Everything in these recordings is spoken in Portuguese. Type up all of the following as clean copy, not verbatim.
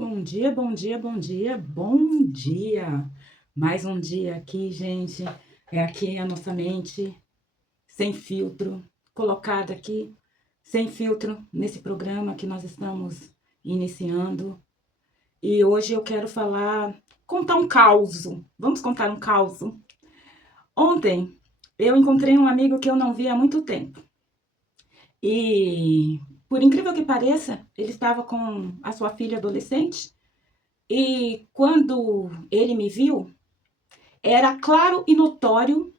Bom dia, bom dia, bom dia, bom dia. Mais um dia aqui, gente. É aqui a nossa mente sem filtro, colocada aqui sem filtro nesse programa que nós estamos iniciando. E hoje eu quero contar um caos. Vamos contar um caos. Ontem eu encontrei um amigo que eu não via há muito tempo. E, por incrível que pareça, ele estava com a sua filha adolescente. E quando ele me viu, era claro e notório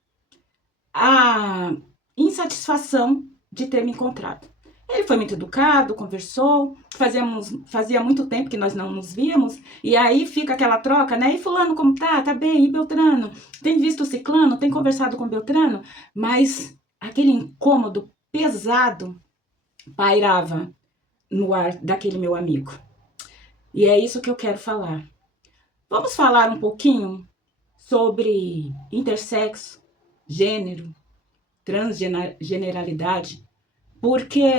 a insatisfação de ter me encontrado. Ele foi muito educado, conversou, fazia muito tempo que nós não nos víamos, e aí fica aquela troca, né? E fulano como tá? Tá bem? E Beltrano? Tem visto o ciclano? Tem conversado com Beltrano? Mas aquele incômodo pesado pairava no ar daquele meu amigo. E é isso que eu quero falar. Vamos falar um pouquinho sobre intersexo, gênero, transgeneralidade, porque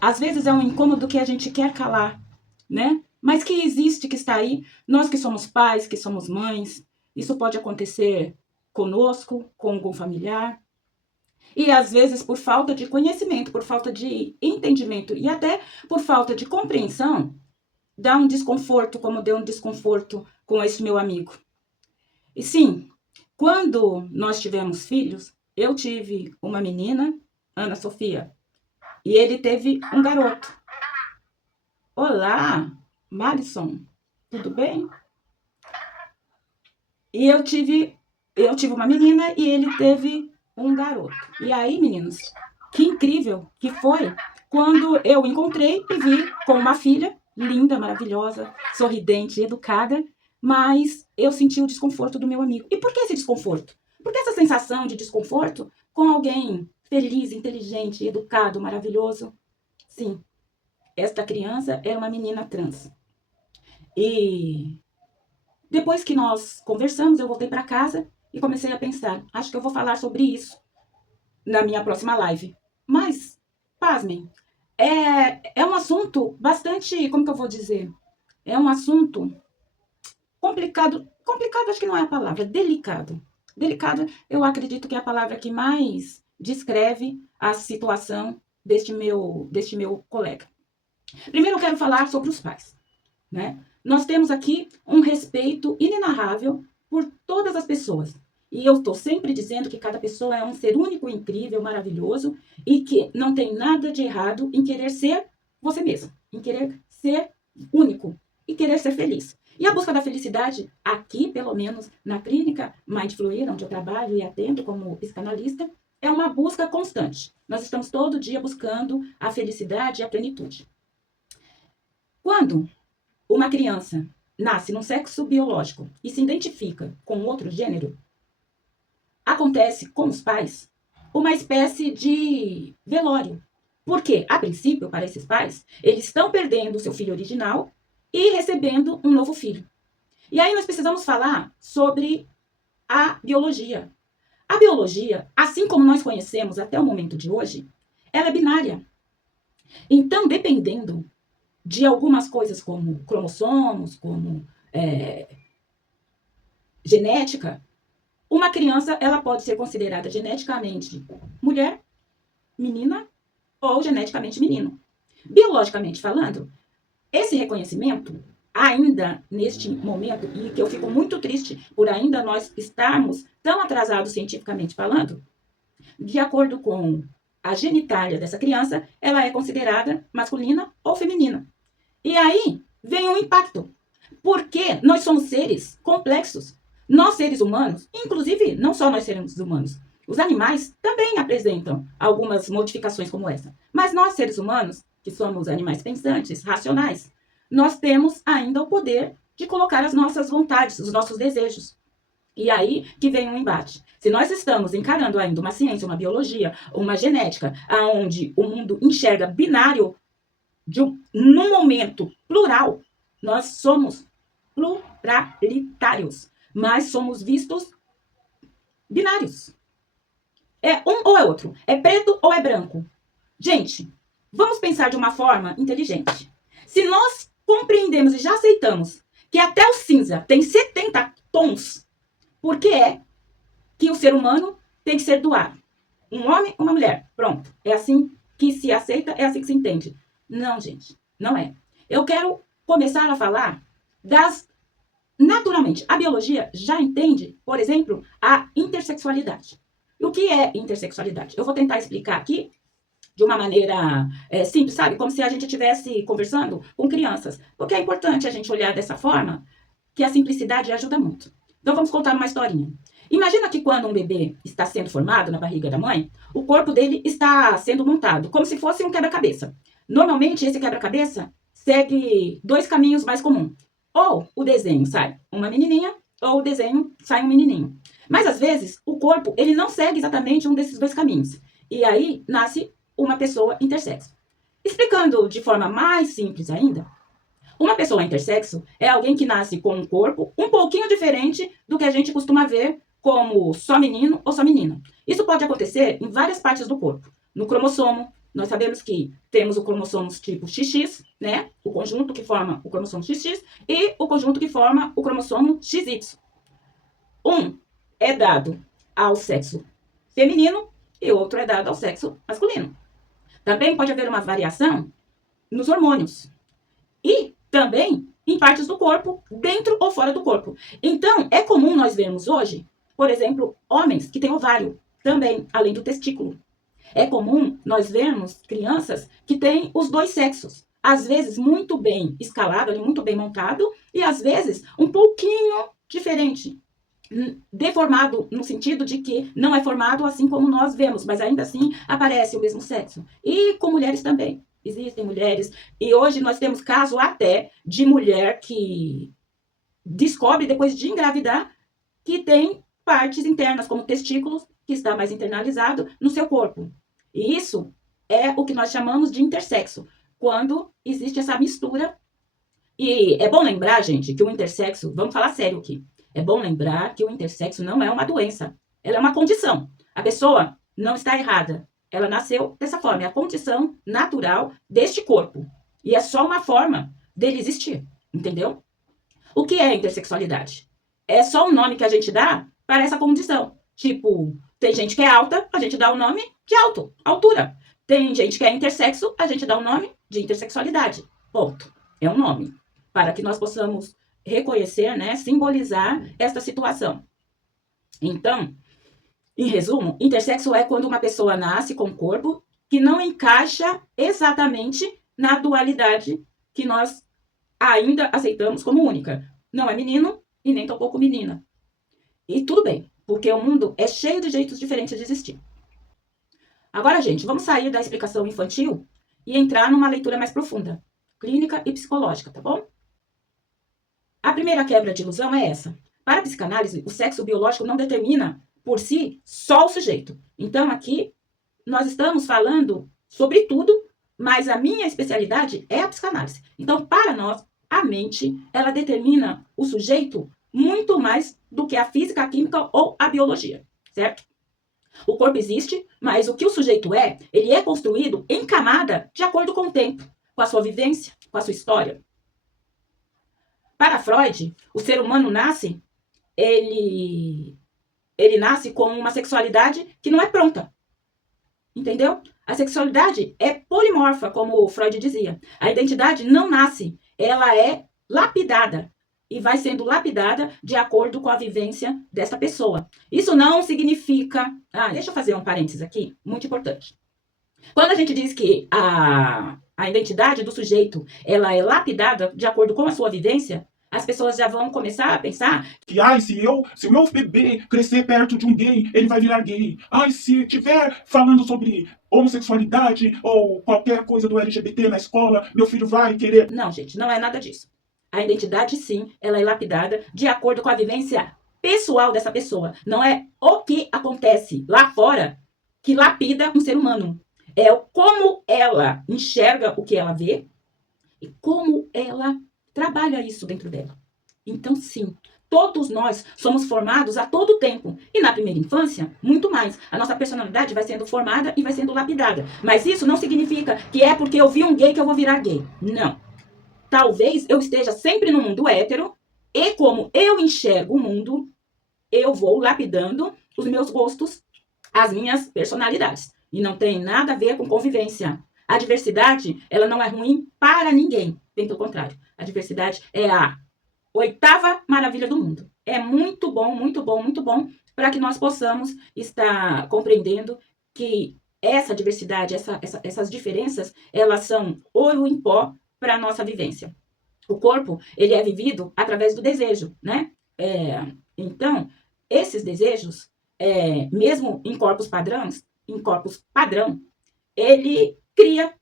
às vezes é um incômodo que a gente quer calar, né? Mas que existe, que está aí. Nós que somos pais, que somos mães, isso pode acontecer conosco, com algum familiar. E às vezes por falta de conhecimento, por falta de entendimento e até por falta de compreensão, dá um desconforto, como deu um desconforto com esse meu amigo. E sim, quando nós tivemos filhos, eu tive uma menina, Ana Sofia, e ele teve um garoto. Olá, Madison, tudo bem? E eu tive uma menina e ele teve um garoto. E aí, meninos, que incrível que foi quando eu encontrei e vi com uma filha linda, maravilhosa, sorridente, educada, mas eu senti o desconforto do meu amigo. E por que esse desconforto? Porque essa sensação de desconforto com alguém feliz, inteligente, educado, maravilhoso? Sim, esta criança era uma menina trans. E depois que nós conversamos, eu voltei para casa e comecei a pensar, acho que eu vou falar sobre isso na minha próxima live. Mas, pasmem, é um assunto bastante, como que eu vou dizer? É um assunto complicado. Complicado acho que não é a palavra, delicado. Delicado, eu acredito que é a palavra que mais descreve a situação deste meu colega. Primeiro eu quero falar sobre os pais, né? Nós temos aqui um respeito inenarrável por todas as pessoas. E eu estou sempre dizendo que cada pessoa é um ser único, incrível, maravilhoso e que não tem nada de errado em querer ser você mesmo, em querer ser único e querer ser feliz. E a busca da felicidade, aqui, pelo menos na clínica Mindfluir, onde eu trabalho e atendo como psicanalista, é uma busca constante. Nós estamos todo dia buscando a felicidade e a plenitude. Quando uma criança nasce num sexo biológico e se identifica com outro gênero, acontece com os pais uma espécie de velório. Porque, a princípio, para esses pais, eles estão perdendo o seu filho original e recebendo um novo filho. E aí nós precisamos falar sobre a biologia. A biologia, assim como nós conhecemos até o momento de hoje, ela é binária. Então, dependendo de algumas coisas como cromossomos, como genética, uma criança ela pode ser considerada geneticamente mulher, menina ou geneticamente menino. Biologicamente falando, esse reconhecimento, ainda neste momento, e que eu fico muito triste por ainda nós estarmos tão atrasados cientificamente falando, de acordo com a genitália dessa criança, ela é considerada masculina ou feminina. E aí vem um impacto, porque nós somos seres complexos. Nós, seres humanos, inclusive não só nós seres humanos, os animais também apresentam algumas modificações como essa. Mas nós, seres humanos, que somos animais pensantes, racionais, nós temos ainda o poder de colocar as nossas vontades, os nossos desejos. E aí que vem um embate. Se nós estamos encarando ainda uma ciência, uma biologia, uma genética, onde o mundo enxerga binário num momento plural, nós somos pluralitários, mas somos vistos binários. É um ou é outro, é preto ou é branco. Gente, vamos pensar de uma forma inteligente. Se nós compreendemos e já aceitamos que até o cinza tem 70 tons, por que é que o ser humano tem que ser doado? Um homem, uma mulher. Pronto. É assim que se aceita, é assim que se entende. Não, gente. Não é. Eu quero começar a falar das... Naturalmente, a biologia já entende, por exemplo, a intersexualidade. E o que é intersexualidade? Eu vou tentar explicar aqui de uma maneira simples, sabe? Como se a gente estivesse conversando com crianças. Porque é importante a gente olhar dessa forma, que a simplicidade ajuda muito. Então, vamos contar uma historinha. Imagina que quando um bebê está sendo formado na barriga da mãe, o corpo dele está sendo montado, como se fosse um quebra-cabeça. Normalmente, esse quebra-cabeça segue dois caminhos mais comuns. Ou o desenho sai uma menininha, ou o desenho sai um menininho. Mas, às vezes, o corpo ele não segue exatamente um desses dois caminhos. E aí, nasce uma pessoa intersexo. Explicando de forma mais simples ainda, uma pessoa intersexo é alguém que nasce com um corpo um pouquinho diferente do que a gente costuma ver como só menino ou só menina. Isso pode acontecer em várias partes do corpo. No cromossomo, nós sabemos que temos o cromossomo tipo XX, né? O conjunto que forma o cromossomo XX e o conjunto que forma o cromossomo XY. Um é dado ao sexo feminino e o outro é dado ao sexo masculino. Também pode haver uma variação nos hormônios. E também em partes do corpo, dentro ou fora do corpo. Então, é comum nós vermos hoje, por exemplo, homens que têm ovário, também, além do testículo. É comum nós vermos crianças que têm os dois sexos. Às vezes, muito bem escalado, muito bem montado, e às vezes, um pouquinho diferente. Deformado no sentido de que não é formado assim como nós vemos, mas ainda assim aparece o mesmo sexo. E com mulheres também. Existem mulheres, e hoje nós temos caso até de mulher que descobre depois de engravidar que tem partes internas, como testículos, que está mais internalizado no seu corpo. E isso é o que nós chamamos de intersexo, quando existe essa mistura. E é bom lembrar, gente, que o intersexo, vamos falar sério aqui, é bom lembrar que o intersexo não é uma doença, ela é uma condição. A pessoa não está errada. Ela nasceu dessa forma, é a condição natural deste corpo. E é só uma forma dele existir, entendeu? O que é intersexualidade? É só um nome que a gente dá para essa condição. Tipo, tem gente que é alta, a gente dá o nome de alto, altura. Tem gente que é intersexo, a gente dá o nome de intersexualidade. Ponto. É um nome. Para que nós possamos reconhecer, né, simbolizar esta situação. Então, em resumo, intersexo é quando uma pessoa nasce com um corpo que não encaixa exatamente na dualidade que nós ainda aceitamos como única. Não é menino e nem tampouco menina. E tudo bem, porque o mundo é cheio de jeitos diferentes de existir. Agora, gente, vamos sair da explicação infantil e entrar numa leitura mais profunda, clínica e psicológica, tá bom? A primeira quebra de ilusão é essa. Para a psicanálise, o sexo biológico não determina por si só o sujeito. Então, aqui, nós estamos falando sobre tudo, mas a minha especialidade é a psicanálise. Então, para nós, a mente, ela determina o sujeito muito mais do que a física, a química ou a biologia, certo? O corpo existe, mas o que o sujeito é, ele é construído em camada de acordo com o tempo, com a sua vivência, com a sua história. Para Freud, o ser humano nasce, ele nasce com uma sexualidade que não é pronta. Entendeu? A sexualidade é polimorfa, como Freud dizia. A identidade não nasce, ela é lapidada. E vai sendo lapidada de acordo com a vivência dessa pessoa. Isso não significa... deixa eu fazer um parênteses aqui, muito importante. Quando a gente diz que a identidade do sujeito, ela é lapidada de acordo com a sua vivência, as pessoas já vão começar a pensar que, se o meu bebê crescer perto de um gay, ele vai virar gay. Se tiver falando sobre homossexualidade ou qualquer coisa do LGBT na escola, meu filho vai querer... Não, gente, não é nada disso. A identidade, sim, ela é lapidada de acordo com a vivência pessoal dessa pessoa. Não é o que acontece lá fora que lapida um ser humano. É como ela enxerga o que ela vê e como ela trabalha isso dentro dela. Então, sim, todos nós somos formados a todo tempo. E na primeira infância, muito mais. A nossa personalidade vai sendo formada e vai sendo lapidada. Mas isso não significa que é porque eu vi um gay que eu vou virar gay. Não. talvez eu esteja sempre no mundo hétero, e como eu enxergo o mundo, eu vou lapidando os meus gostos, as minhas personalidades. E não tem nada a ver com convivência. A diversidade, ela não é ruim para ninguém. Bem pelo contrário. A diversidade é a oitava maravilha do mundo. É muito bom, muito bom, muito bom para que nós possamos estar compreendendo que essa diversidade, essas diferenças, elas são ouro em pó para a nossa vivência. O corpo, ele é vivido através do desejo, né? Então, esses desejos, mesmo em corpos padrão, ele cria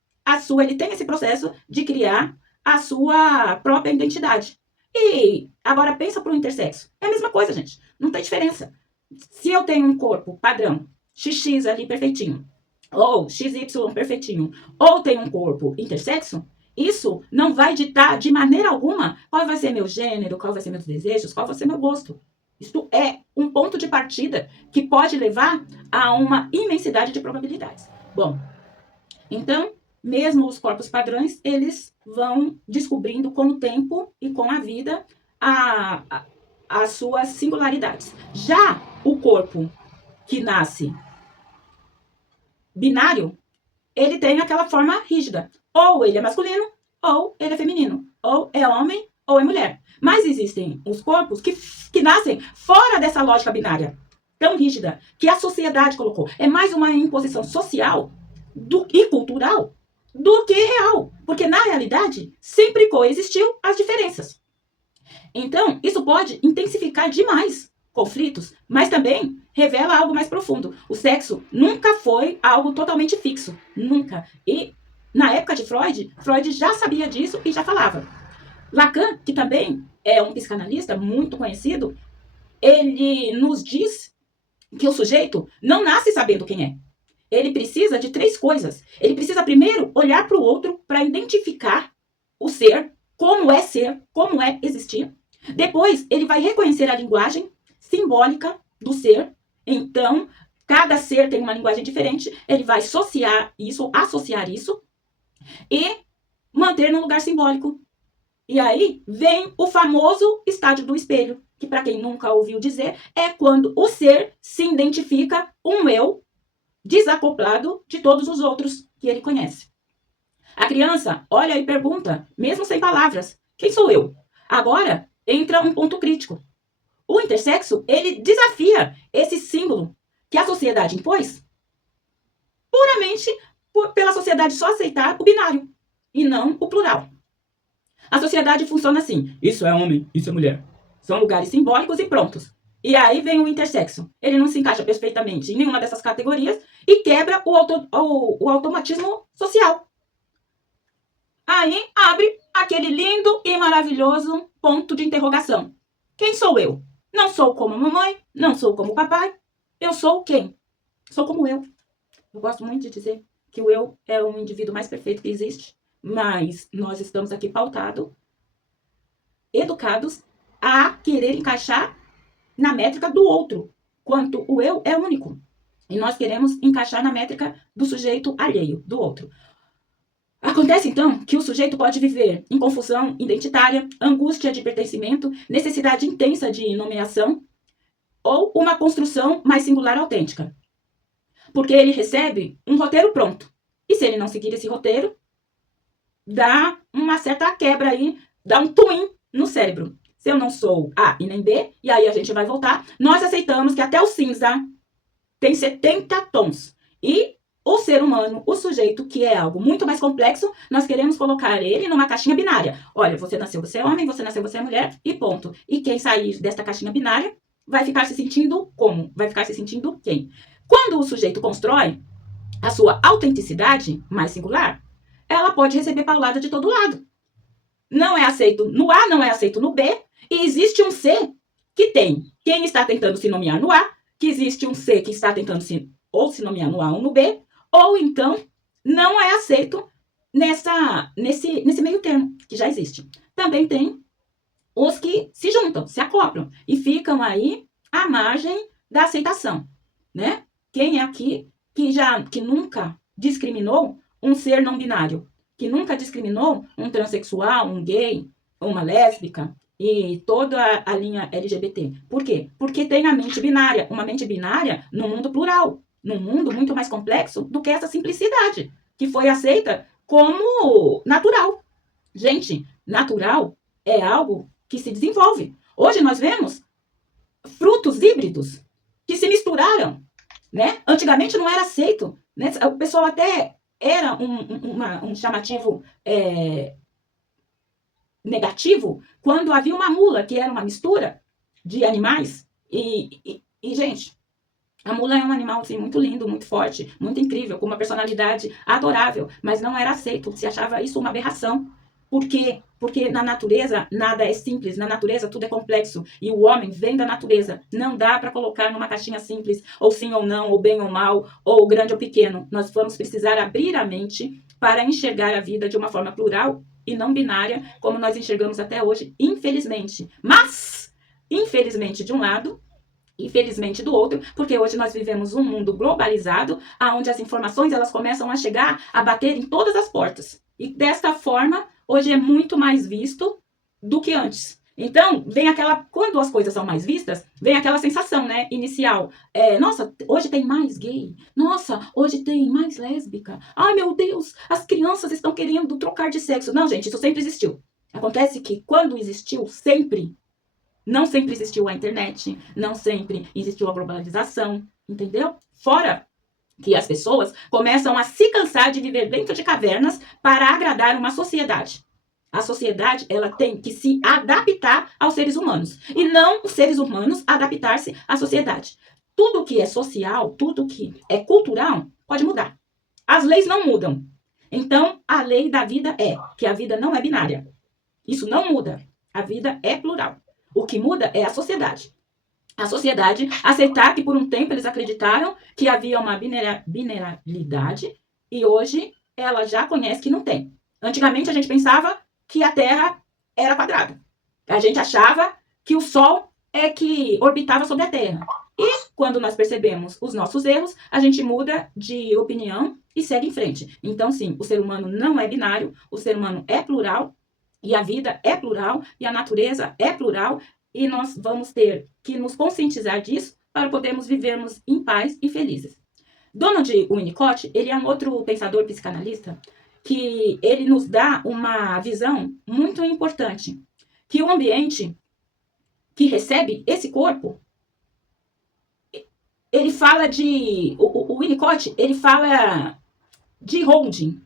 ele tem esse processo de criar a sua própria identidade. E agora pensa para o intersexo. É a mesma coisa, gente. Não tem diferença. Se eu tenho um corpo padrão, XX ali perfeitinho, ou XY perfeitinho, ou tenho um corpo intersexo, isso não vai ditar de maneira alguma qual vai ser meu gênero, qual vai ser meus desejos, qual vai ser meu gosto. Isso é um ponto de partida que pode levar a uma imensidade de probabilidades. Bom, então, mesmo os corpos padrões, eles vão descobrindo com o tempo e com a vida as suas singularidades. Já o corpo que nasce binário, ele tem aquela forma rígida. Ou ele é masculino, ou ele é feminino. Ou é homem, ou é mulher. Mas existem os corpos que nascem fora dessa lógica binária tão rígida que a sociedade colocou. É mais uma imposição social e cultural do que real. Porque, na realidade, sempre coexistiu as diferenças. Então, isso pode intensificar demais conflitos, mas também revela algo mais profundo. O sexo nunca foi algo totalmente fixo. Nunca. E, na época de Freud, Freud já sabia disso e já falava. Lacan, que também é um psicanalista muito conhecido, ele nos diz que o sujeito não nasce sabendo quem é. Ele precisa de 3 coisas. Ele precisa primeiro olhar para o outro para identificar o ser, como é existir. Depois, ele vai reconhecer a linguagem simbólica do ser. Então, cada ser tem uma linguagem diferente. Ele vai associar isso e manter no lugar simbólico. E aí vem o famoso estádio do espelho, que para quem nunca ouviu dizer, é quando o ser se identifica um eu desacoplado de todos os outros que ele conhece. A criança olha e pergunta, mesmo sem palavras, quem sou eu? Agora entra um ponto crítico. O intersexo, ele desafia esse símbolo que a sociedade impôs puramente pela sociedade só aceitar o binário e não o plural. A sociedade funciona assim, isso é homem, isso é mulher. São lugares simbólicos e prontos. E aí vem o intersexo. Ele não se encaixa perfeitamente em nenhuma dessas categorias e quebra o automatismo social. Aí abre aquele lindo e maravilhoso ponto de interrogação. Quem sou eu? Não sou como a mamãe, não sou como o papai. Eu sou quem? Sou como eu. Eu gosto muito de dizer que o eu é o indivíduo mais perfeito que existe. Mas nós estamos aqui pautados, educados a querer encaixar na métrica do outro, quanto o eu é único. E nós queremos encaixar na métrica do sujeito alheio, do outro. Acontece, então, que o sujeito pode viver em confusão identitária, angústia de pertencimento, necessidade intensa de nomeação ou uma construção mais singular autêntica. Porque ele recebe um roteiro pronto. E se ele não seguir esse roteiro, dá uma certa quebra aí, dá um twin no cérebro. Se eu não sou A e nem B, e aí a gente vai voltar, nós aceitamos que até o cinza tem 70 tons. E o ser humano, o sujeito, que é algo muito mais complexo, nós queremos colocar ele numa caixinha binária. Olha, você nasceu, você é homem, você nasceu, você é mulher, e ponto. E quem sair desta caixinha binária vai ficar se sentindo como? Vai ficar se sentindo quem? Quando o sujeito constrói a sua autenticidade mais singular, ela pode receber paulada de todo lado. Não é aceito no A, não é aceito no B, e existe um C que tem quem está tentando se nomear no A, que existe um C que está tentando se nomear no A ou no B, ou então não é aceito nesse meio termo, que já existe. Também tem os que se juntam, se acoplam, e ficam aí à margem da aceitação, né? Quem é aqui que nunca discriminou um ser não binário? que nunca discriminou um transexual, um gay, uma lésbica e toda a linha LGBT. Por quê? Porque tem a mente binária, uma mente binária no mundo plural, num mundo muito mais complexo do que essa simplicidade, que foi aceita como natural. Gente, natural é algo que se desenvolve. Hoje nós vemos frutos híbridos que se misturaram, né? Antigamente não era aceito, né? O pessoal até era um chamativo negativo quando havia uma mula, que era uma mistura de animais. Gente, a mula é um animal assim, muito lindo, muito forte, muito incrível, com uma personalidade adorável, mas não era aceito, se achava isso uma aberração. Por quê? Porque na natureza nada é simples, na natureza tudo é complexo, e o homem vem da natureza. Não dá para colocar numa caixinha simples, ou sim ou não, ou bem ou mal, ou grande ou pequeno. Nós vamos precisar abrir a mente para enxergar a vida de uma forma plural e não binária, como nós enxergamos até hoje, infelizmente. Mas, infelizmente de um lado, infelizmente do outro, porque hoje nós vivemos um mundo globalizado, onde as informações elas começam a chegar, a bater em todas as portas. E desta forma, hoje é muito mais visto do que antes. Então, vem aquela, quando as coisas são mais vistas, vem aquela sensação, né, inicial. Nossa, hoje tem mais gay. Nossa, hoje tem mais lésbica. Ai, meu Deus, as crianças estão querendo trocar de sexo. Não, gente, isso sempre existiu. Acontece que quando existiu, sempre, não sempre existiu a internet, não sempre existiu a globalização, entendeu? Fora que as pessoas começam a se cansar de viver dentro de cavernas para agradar uma sociedade. A sociedade, ela tem que se adaptar aos seres humanos e não os seres humanos adaptar-se à sociedade. Tudo que é social, tudo que é cultural, pode mudar. As leis não mudam. Então, a lei da vida é que a vida não é binária. Isso não muda. A vida é plural. O que muda é a sociedade. A sociedade aceitar que por um tempo eles acreditaram que havia uma binariedade e hoje ela já conhece que não tem. Antigamente a gente pensava que a Terra era quadrada. A gente achava que o Sol é que orbitava sobre a Terra. E quando nós percebemos os nossos erros, a gente muda de opinião e segue em frente. Então sim, o ser humano não é binário, o ser humano é plural e a vida é plural e a natureza é plural. E nós vamos ter que nos conscientizar disso para podermos vivermos em paz e felizes. Donald Winnicott, ele é um outro pensador psicanalista que ele nos dá uma visão muito importante, que o ambiente que recebe esse corpo, ele fala de... O Winnicott, ele fala de holding.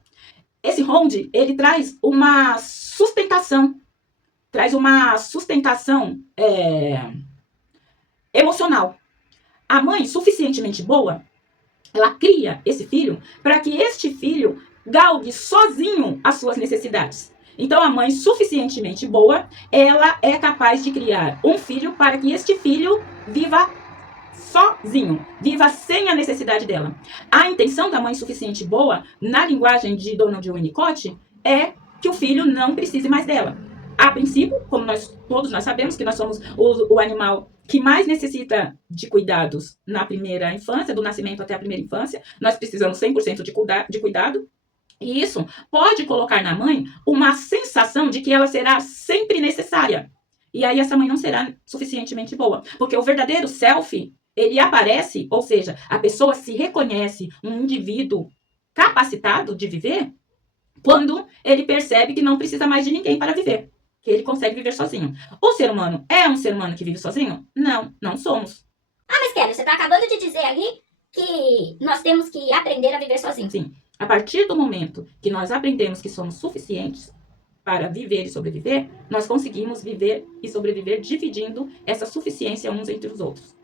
Esse holding, ele traz uma sustentação emocional. A mãe suficientemente boa, ela cria esse filho para que este filho galgue sozinho as suas necessidades. Então, a mãe suficientemente boa, ela é capaz de criar um filho para que este filho viva sozinho, viva sem a necessidade dela. A intenção da mãe suficiente boa, na linguagem de Donald Winnicott, é que o filho não precise mais dela. A princípio, como todos nós sabemos que nós somos o animal que mais necessita de cuidados na primeira infância, do nascimento até a primeira infância, nós precisamos 100% de cuidado. E isso pode colocar na mãe uma sensação de que ela será sempre necessária. E aí essa mãe não será suficientemente boa. Porque o verdadeiro self, ele aparece, ou seja, a pessoa se reconhece um indivíduo capacitado de viver quando ele percebe que não precisa mais de ninguém para viver. Que ele consegue viver sozinho. O ser humano é um ser humano que vive sozinho? Não, não somos. Mas Kelly, você está acabando de dizer ali que nós temos que aprender a viver sozinhos. Sim. A partir do momento que nós aprendemos que somos suficientes para viver e sobreviver, nós conseguimos viver e sobreviver dividindo essa suficiência uns entre os outros.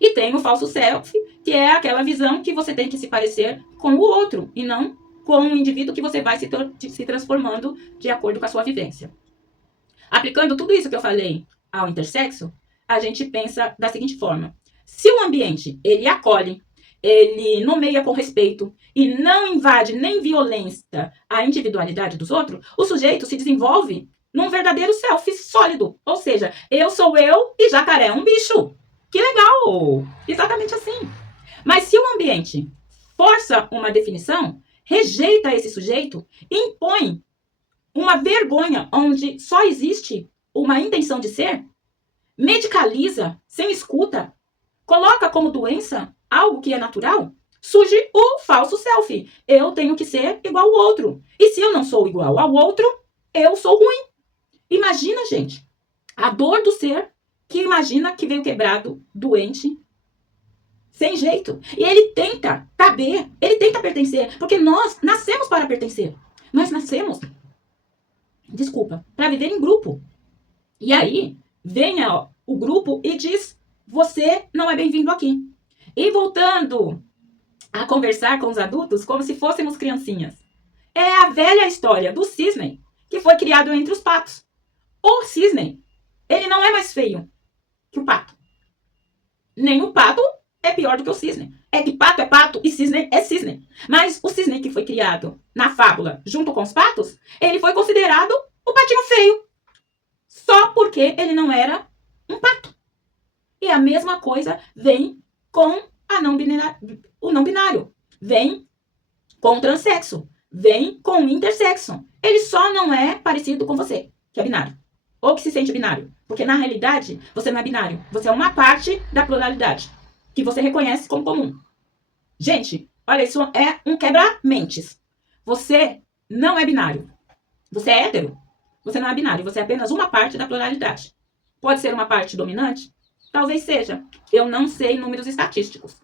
E tem o falso self, que é aquela visão que você tem que se parecer com o outro e não com o indivíduo que você vai se transformando de acordo com a sua vivência. Aplicando tudo isso que eu falei ao intersexo, a gente pensa da seguinte forma. Se o ambiente, ele acolhe, ele nomeia com respeito e não invade nem violência a individualidade dos outros, o sujeito se desenvolve num verdadeiro self sólido. Ou seja, eu sou eu e jacaré é um bicho. Que legal! Exatamente assim. Mas se o ambiente força uma definição, rejeita esse sujeito, impõe uma vergonha onde só existe uma intenção de ser, medicaliza sem escuta, coloca como doença algo que é natural, surge o falso self. Eu tenho que ser igual ao outro. E se eu não sou igual ao outro, eu sou ruim. Imagina, gente, a dor do ser que imagina que veio quebrado, doente, sem jeito. E ele tenta caber, ele tenta pertencer, porque nós nascemos para pertencer. Nós nascemos, para viver em grupo. E aí, vem o grupo e diz, você não é bem-vindo aqui. E voltando a conversar com os adultos como se fôssemos criancinhas. É a velha história do cisne que foi criado entre os patos. O cisne, ele não é mais feio que o pato. Nem o pato é pior do que o cisne. É que pato é pato e cisne é cisne. Mas o cisne que foi criado na fábula junto com os patos, ele foi considerado o patinho feio. Só porque ele não era um pato. E a mesma coisa vem com o não binário. Vem com o transexo. Vem com o intersexo. Ele só não é parecido com você, que é binário. Ou que se sente binário. Porque na realidade, você não é binário. Você é uma parte da pluralidade. Que você reconhece como comum. Gente, olha, isso é um quebra-mentes. Você não é binário. Você é hétero. Você não é binário. Você é apenas uma parte da pluralidade. Pode ser uma parte dominante? Talvez seja. Eu não sei números estatísticos.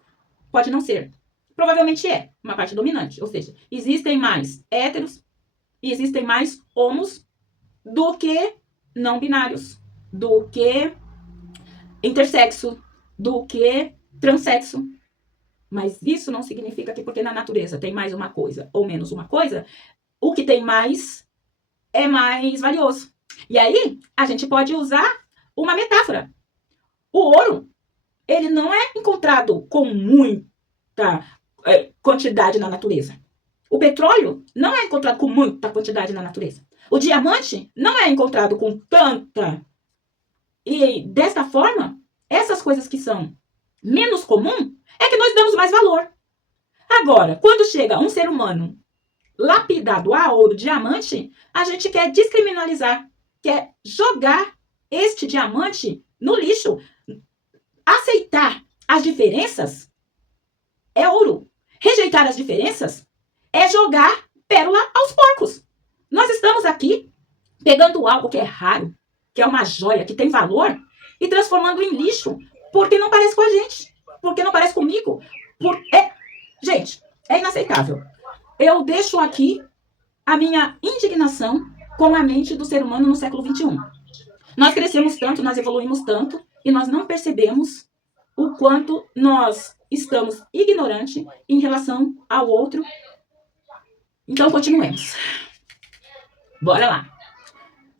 Pode não ser. Provavelmente é uma parte dominante. Ou seja, existem mais héteros e existem mais homos do que não binários, do que intersexo, do que transexo. Mas isso não significa que porque na natureza tem mais uma coisa ou menos uma coisa, o que tem mais é mais valioso. E aí, a gente pode usar uma metáfora. O ouro, ele não é encontrado com muita quantidade na natureza. O petróleo não é encontrado com muita quantidade na natureza. O diamante não é encontrado com tanta. E desta forma, essas coisas que são menos comum é que nós damos mais valor. Agora, quando chega um ser humano lapidado a ouro, diamante, a gente quer descriminalizar, quer jogar este diamante no lixo. Aceitar as diferenças é ouro. Rejeitar as diferenças é jogar pérola aos porcos. Nós estamos aqui pegando algo que é raro, que é uma joia, que tem valor, e transformando em lixo, porque não parece com a gente, porque não parece comigo. Gente, é inaceitável. Eu deixo aqui a minha indignação com a mente do ser humano no século XXI. Nós crescemos tanto, nós evoluímos tanto, e nós não percebemos o quanto nós estamos ignorantes em relação ao outro. Então, continuemos. Bora lá.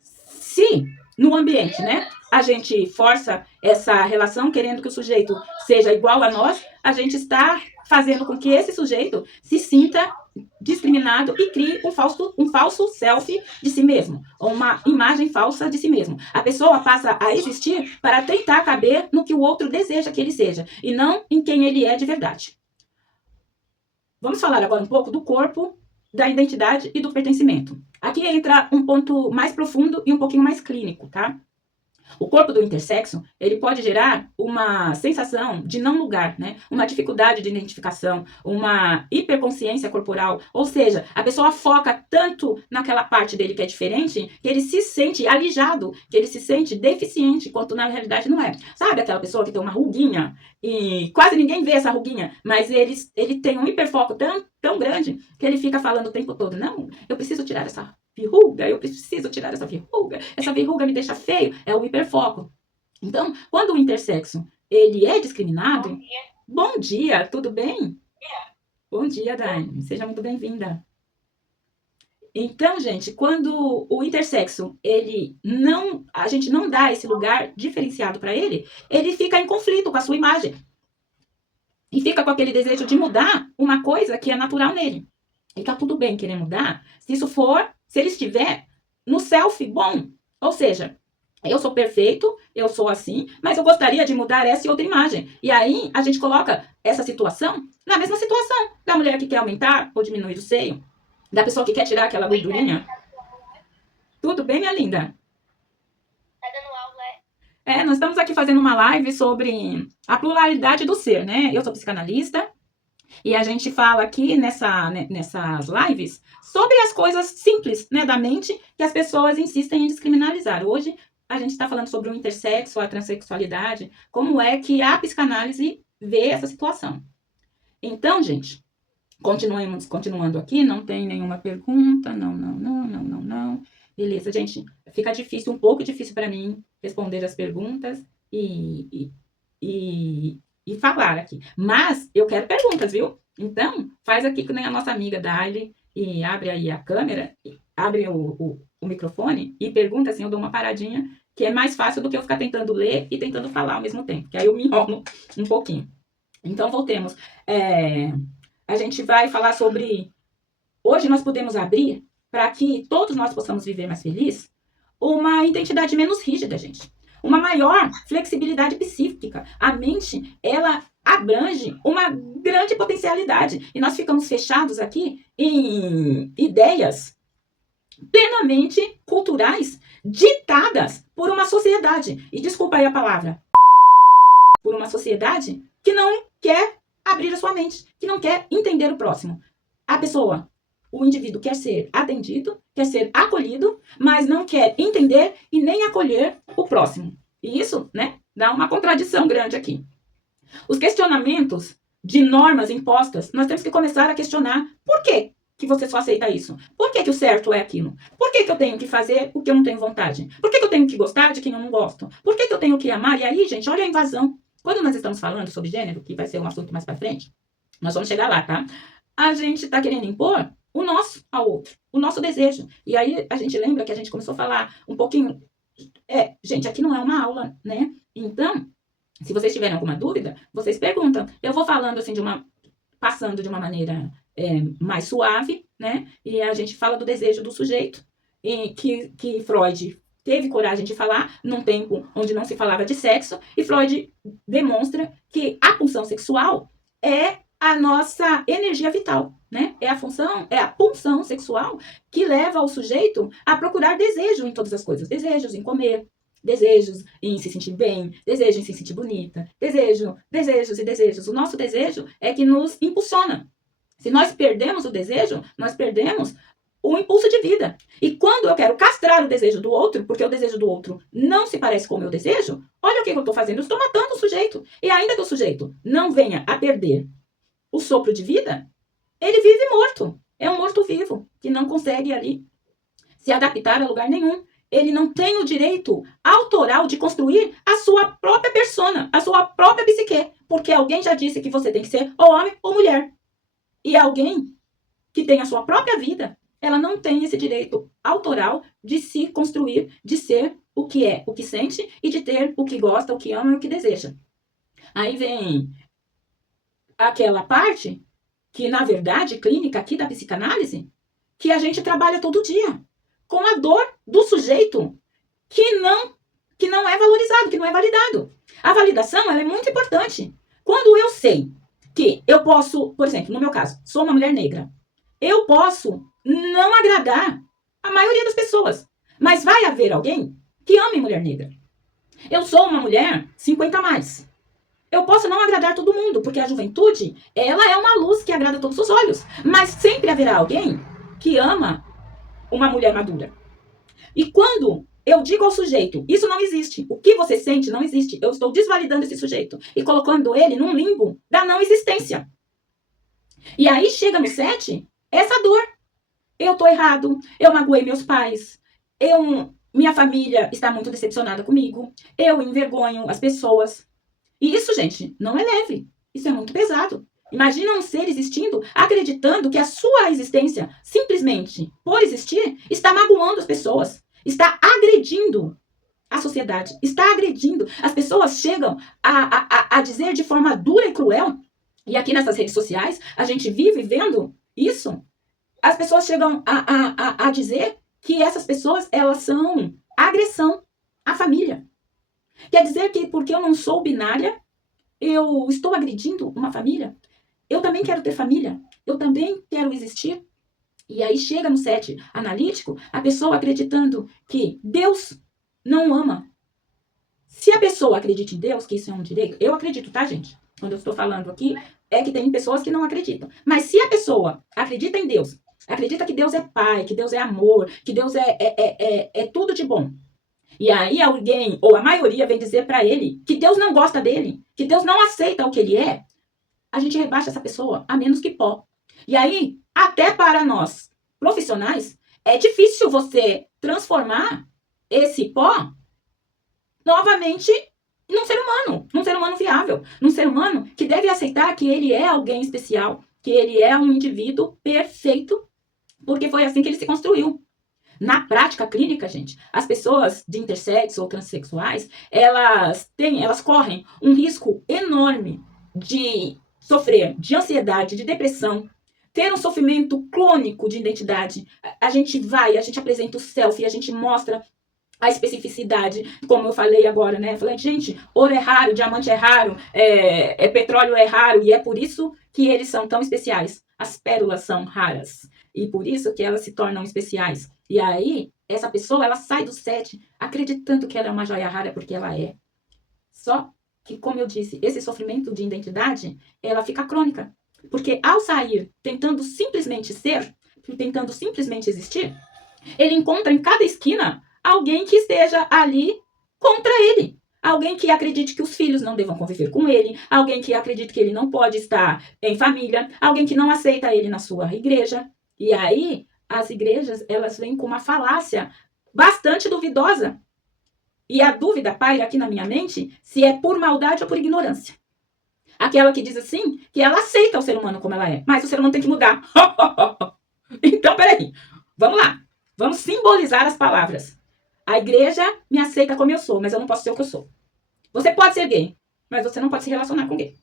Se no ambiente, né, a gente força essa relação querendo que o sujeito seja igual a nós, a gente está fazendo com que esse sujeito se sinta discriminado e crie um falso self de si mesmo, ou uma imagem falsa de si mesmo. A pessoa passa a existir para tentar caber no que o outro deseja que ele seja, e não em quem ele é de verdade. Vamos falar agora um pouco do corpo, da identidade e do pertencimento. Aqui entra um ponto mais profundo e um pouquinho mais clínico, tá? O corpo do intersexo, ele pode gerar uma sensação de não lugar, né? Uma dificuldade de identificação, uma hiperconsciência corporal. Ou seja, a pessoa foca tanto naquela parte dele que é diferente, que ele se sente alijado, que ele se sente deficiente, quanto na realidade não é. Sabe aquela pessoa que tem uma ruguinha e quase ninguém vê essa ruguinha, mas ele tem um hiperfoco tão grande que ele fica falando o tempo todo, não, eu preciso tirar essa verruga, eu preciso tirar essa verruga me deixa feio, é o hiperfoco. Então, quando o intersexo, ele é discriminado, bom dia, tudo bem? Bom dia, Dani, seja muito bem-vinda. Então, gente, quando o intersexo, a gente não dá esse lugar diferenciado para ele fica em conflito com a sua imagem. E fica com aquele desejo de mudar uma coisa que é natural nele. E tá tudo bem querer mudar, se ele estiver no self bom. Ou seja, Eu sou perfeito, eu sou assim, mas eu gostaria de mudar essa e outra imagem. E aí a gente coloca essa situação na mesma situação da mulher que quer aumentar ou diminuir o seio, da pessoa que quer tirar aquela gordurinha. Tudo bem, minha linda? Tá dando aula, nós estamos aqui fazendo uma live sobre a pluralidade do ser, né? Eu sou psicanalista e a gente fala aqui nessas lives sobre as coisas simples, né, da mente que as pessoas insistem em descriminalizar. Hoje a gente está falando sobre o intersexo, a transexualidade, como é que a psicanálise vê essa situação. Então, gente, continuando aqui, não tem nenhuma pergunta, não. Beleza, gente, fica difícil, um pouco difícil para mim responder as perguntas e falar aqui. Mas eu quero perguntas, viu? Então, faz aqui que nem a nossa amiga Daile e abre aí a câmera, abre o microfone e pergunta assim, eu dou uma paradinha, que é mais fácil do que eu ficar tentando ler e tentando falar ao mesmo tempo, que aí eu me enrolo um pouquinho. Então, voltemos. A gente vai falar sobre... Hoje nós podemos abrir para que todos nós possamos viver mais felizes uma identidade menos rígida, gente. Uma maior flexibilidade psíquica. A mente, ela abrange uma grande potencialidade. E nós ficamos fechados aqui em ideias plenamente culturais ditadas por uma sociedade. E desculpa aí a palavra. Por uma sociedade que não quer abrir a sua mente, que não quer entender o próximo. A pessoa, o indivíduo quer ser atendido, quer ser acolhido, mas não quer entender e nem acolher o próximo. E isso, né, dá uma contradição grande aqui. Os questionamentos de normas impostas, nós temos que começar a questionar por que você só aceita isso? Por que o certo é aquilo? Por que eu tenho que fazer o que eu não tenho vontade? Por que eu tenho que gostar de quem eu não gosto? Por que eu tenho que amar? E aí, gente, olha a invasão. Quando nós estamos falando sobre gênero, que vai ser um assunto mais pra frente, nós vamos chegar lá, tá? A gente tá querendo impor o nosso ao outro, o nosso desejo. E aí a gente lembra que a gente começou a falar um pouquinho... gente, aqui não é uma aula, né? Então, se vocês tiverem alguma dúvida, vocês perguntam. Eu vou falando assim passando de uma maneira mais suave, né? E a gente fala do desejo do sujeito, que Freud teve coragem de falar num tempo onde não se falava de sexo, e Freud demonstra que a pulsão sexual é a nossa energia vital, né? É a pulsão sexual que leva o sujeito a procurar desejo em todas as coisas. Desejos em comer, desejos em se sentir bem, desejo em se sentir bonita, desejos e desejos. O nosso desejo é que nos impulsiona. Se nós perdemos o desejo, nós perdemos o impulso de vida. E quando eu quero castrar o desejo do outro, porque o desejo do outro não se parece com o meu desejo, olha o que eu estou fazendo, eu estou matando o sujeito. E ainda que o sujeito não venha a perder o sopro de vida, ele vive morto. É um morto-vivo, que não consegue ali se adaptar a lugar nenhum. Ele não tem o direito autoral de construir a sua própria persona, a sua própria psique, porque alguém já disse que você tem que ser ou homem ou mulher. E alguém que tem a sua própria vida, ela não tem esse direito autoral de se construir, de ser o que é, o que sente e de ter o que gosta, o que ama e o que deseja. Aí vem aquela parte que, na verdade, clínica aqui da psicanálise, que a gente trabalha todo dia, com a dor do sujeito que não é valorizado, que não é validado. A validação, ela é muito importante. Quando eu sei que eu posso, por exemplo, no meu caso, sou uma mulher negra, eu posso não agradar a maioria das pessoas, mas vai haver alguém que ame mulher negra. Eu sou uma mulher 50 a mais. Eu posso não agradar todo mundo, porque a juventude, ela é uma luz que agrada todos os olhos, mas sempre haverá alguém que ama uma mulher madura. E quando eu digo ao sujeito, isso não existe, o que você sente não existe, eu estou desvalidando esse sujeito e colocando ele num limbo da não existência. E aí chega no 7, essa dor. Eu tô errado, eu magoei meus pais, minha família está muito decepcionada comigo, eu envergonho as pessoas. E isso, gente, não é leve, isso é muito pesado. Imagina um ser existindo, acreditando que a sua existência, simplesmente por existir, está magoando as pessoas, está agredindo a sociedade, está agredindo. As pessoas chegam a dizer de forma dura e cruel, e aqui nessas redes sociais, a gente vive vendo isso. As pessoas chegam a dizer que essas pessoas, elas são agressão a família. Quer dizer que porque eu não sou binária, eu estou agredindo uma família? Eu também quero ter família. Eu também quero existir. E aí chega no set analítico, a pessoa acreditando que Deus não ama. Se a pessoa acredita em Deus, que isso é um direito, eu acredito, tá, gente? Quando eu estou falando aqui, é que tem pessoas que não acreditam. Mas se a pessoa acredita em Deus, acredita que Deus é pai, que Deus é amor, que Deus é tudo de bom. E aí alguém, ou a maioria, vem dizer para ele que Deus não gosta dele, que Deus não aceita o que ele é, a gente rebaixa essa pessoa a menos que pó. E aí, até para nós, profissionais, é difícil você transformar esse pó novamente num ser humano viável, num ser humano que deve aceitar que ele é alguém especial, que ele é um indivíduo perfeito, porque foi assim que ele se construiu. Na prática clínica, gente, as pessoas de intersexo ou transexuais, elas correm um risco enorme de sofrer de ansiedade, de depressão, ter um sofrimento crônico de identidade. A gente apresenta o selfie, a gente mostra a especificidade, como eu falei agora, né? Falei, gente, ouro é raro, diamante é raro, petróleo é raro, e é por isso que eles são tão especiais. As pérolas são raras, e por isso que elas se tornam especiais. E aí, essa pessoa, ela sai do set acreditando que ela é uma joia rara, porque ela é. Só que, como eu disse, esse sofrimento de identidade, ela fica crônica. Porque ao sair tentando simplesmente ser, tentando simplesmente existir, ele encontra em cada esquina alguém que esteja ali contra ele. Alguém que acredite que os filhos não devam conviver com ele. Alguém que acredite que ele não pode estar em família. Alguém que não aceita ele na sua igreja. E aí, as igrejas, elas vêm com uma falácia bastante duvidosa. E a dúvida paira aqui na minha mente se é por maldade ou por ignorância. Aquela que diz assim, que ela aceita o ser humano como ela é. Mas o ser humano tem que mudar. Então, peraí. Vamos lá. Vamos simbolizar as palavras. A igreja me aceita como eu sou, mas eu não posso ser o que eu sou. Você pode ser gay, mas você não pode se relacionar com gay.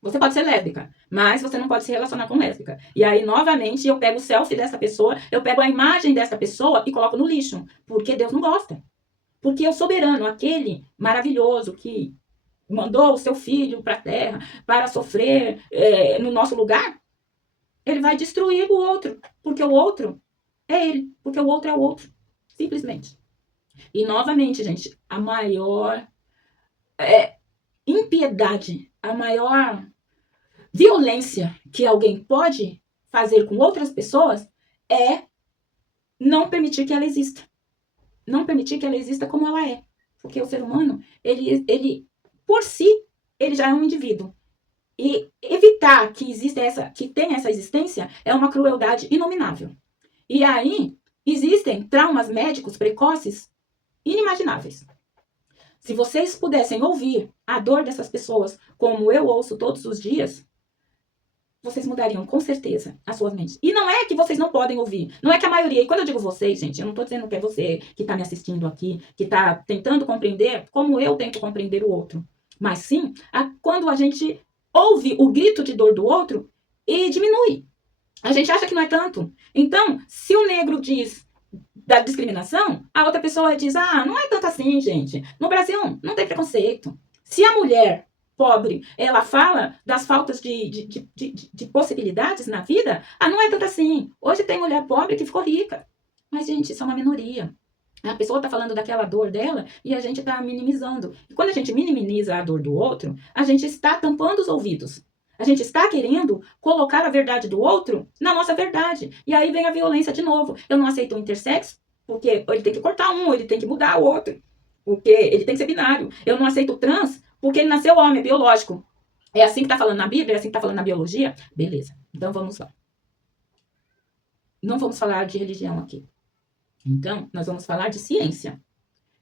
Você pode ser lésbica, mas você não pode se relacionar com lésbica. E aí, novamente, eu pego o selfie dessa pessoa, eu pego a imagem dessa pessoa e coloco no lixo. Porque Deus não gosta. Porque o soberano, aquele maravilhoso que mandou o seu filho para a terra para sofrer no nosso lugar, ele vai destruir o outro. Porque o outro é ele. Porque o outro é o outro. Simplesmente. E, novamente, gente, a maior impiedade, a maior violência que alguém pode fazer com outras pessoas é não permitir que ela exista. Não permitir que ela exista como ela é. Porque o ser humano, ele por si, ele já é um indivíduo. E evitar que tenha essa existência é uma crueldade inominável. E aí, existem traumas médicos precoces inimagináveis. Se vocês pudessem ouvir a dor dessas pessoas como eu ouço todos os dias, vocês mudariam com certeza as suas mentes. E não é que vocês não podem ouvir. Não é que a maioria, e quando eu digo vocês, gente, eu não estou dizendo que é você que está me assistindo aqui, que está tentando compreender como eu tento compreender o outro. Mas sim, quando a gente ouve o grito de dor do outro e diminui. A gente acha que não é tanto. Então, se o negro diz da discriminação, a outra pessoa diz, não é tanto assim, gente. No Brasil, não tem preconceito. Se a mulher pobre, ela fala das faltas de possibilidades na vida, não é tanto assim. Hoje tem mulher pobre que ficou rica. Mas, gente, isso é uma minoria. A pessoa está falando daquela dor dela e a gente está minimizando. E quando a gente minimiza a dor do outro, a gente está tampando os ouvidos. A gente está querendo colocar a verdade do outro na nossa verdade. E aí vem a violência de novo. Eu não aceito o intersexo, porque ele tem que cortar um, ele tem que mudar o outro. Porque ele tem que ser binário. Eu não aceito o trans, porque ele nasceu homem, é biológico. É assim que está falando na Bíblia, é assim que está falando na biologia? Beleza, então vamos lá. Não vamos falar de religião aqui. Então, nós vamos falar de ciência.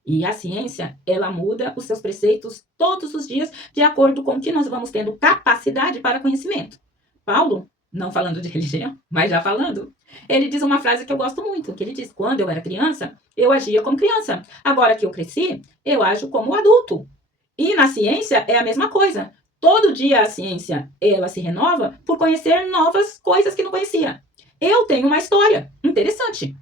E a ciência, ela muda os seus preceitos todos os dias, de acordo com que nós vamos tendo capacidade para conhecimento. Paulo, não falando de religião, mas já falando, ele diz uma frase que eu gosto muito, que ele diz, quando eu era criança, eu agia como criança. Agora que eu cresci, eu ajo como adulto. E na ciência é a mesma coisa. Todo dia a ciência, ela se renova por conhecer novas coisas que não conhecia. Eu tenho uma história interessante.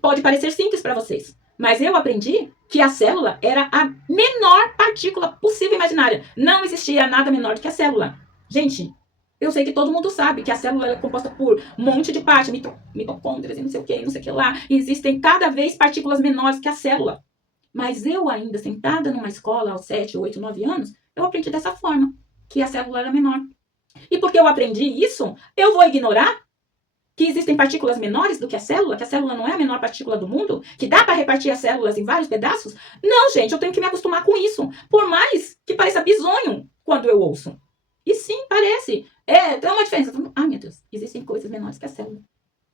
Pode parecer simples para vocês, Mas eu aprendi que a célula era a menor partícula possível e imaginária. Não existia nada menor do que a célula. Gente, eu sei que todo mundo sabe que a célula é composta por um monte de partes, mitocôndrias e não sei o que lá. E existem cada vez partículas menores que a célula. Mas eu ainda, sentada numa escola aos 7, 8, 9 anos, eu aprendi dessa forma, que a célula era menor. E porque eu aprendi isso, eu vou ignorar que existem partículas menores do que a célula não é a menor partícula do mundo, que dá para repartir as células em vários pedaços? Não, gente, eu tenho que me acostumar com isso, por mais que pareça bizonho quando eu ouço. E sim, parece. Tem uma diferença. Ah, meu Deus, existem coisas menores que a célula.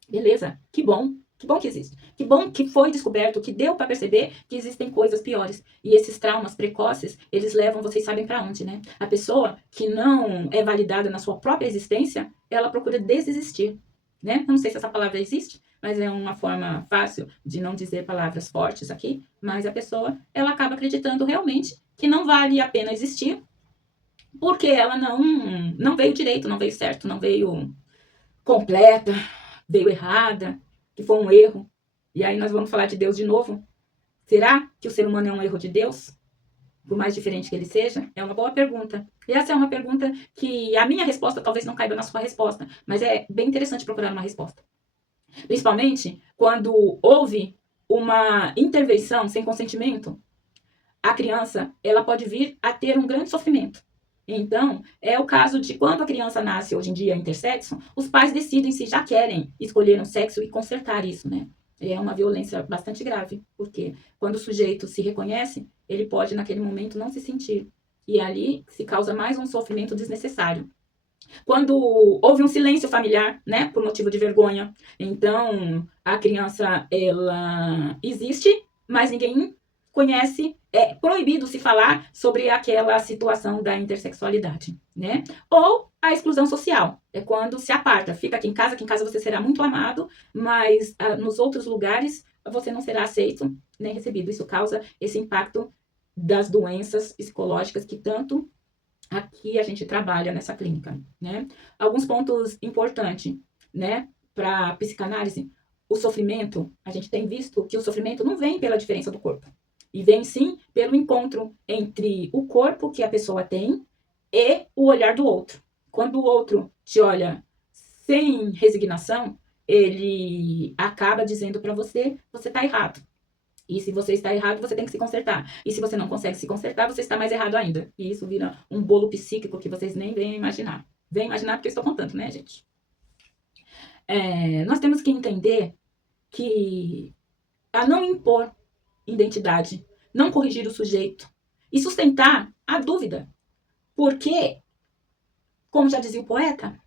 Beleza, que bom que existe. Que bom que foi descoberto, que deu para perceber que existem coisas piores. E esses traumas precoces, eles levam, vocês sabem para onde, né? A pessoa que não é validada na sua própria existência, ela procura desistir, né? Eu não sei se essa palavra existe, mas é uma forma fácil de não dizer palavras fortes aqui. Mas a pessoa, ela acaba acreditando realmente que não vale a pena existir, porque ela não veio direito, não veio certo, não veio completa, veio errada, que foi um erro. E aí nós vamos falar de Deus de novo. Será que o ser humano é um erro de Deus? Por mais diferente que ele seja? É uma boa pergunta. E essa é uma pergunta que a minha resposta talvez não caiba na sua resposta, mas é bem interessante procurar uma resposta. Principalmente quando houve uma intervenção sem consentimento, a criança ela pode vir a ter um grande sofrimento. Então, é o caso de quando a criança nasce hoje em dia intersexo, os pais decidem se já querem escolher um sexo e consertar isso, né? É uma violência bastante grave, porque quando o sujeito se reconhece, ele pode naquele momento não se sentir. E ali se causa mais um sofrimento desnecessário. Quando houve um silêncio familiar, né, por motivo de vergonha, então a criança, ela existe, mas ninguém conhece, é proibido se falar sobre aquela situação da intersexualidade, né? Ou a exclusão social, é quando se aparta, fica aqui em casa você será muito amado, mas nos outros lugares você não será aceito nem recebido. Isso causa esse impacto das doenças psicológicas que tanto aqui a gente trabalha nessa clínica, né? Alguns pontos importantes, né, para psicanálise. O sofrimento, a gente tem visto que o sofrimento não vem pela diferença do corpo. E vem sim pelo encontro entre o corpo que a pessoa tem e o olhar do outro. Quando o outro te olha sem resignação, ele acaba dizendo para você, você está errado. E se você está errado, você tem que se consertar. E se você não consegue se consertar, você está mais errado ainda. E isso vira um bolo psíquico que vocês nem vêm imaginar. Vem imaginar porque eu estou contando, né, gente? Nós temos que entender que a não impor identidade, não corrigir o sujeito e sustentar a dúvida. Porque, como já dizia o poeta,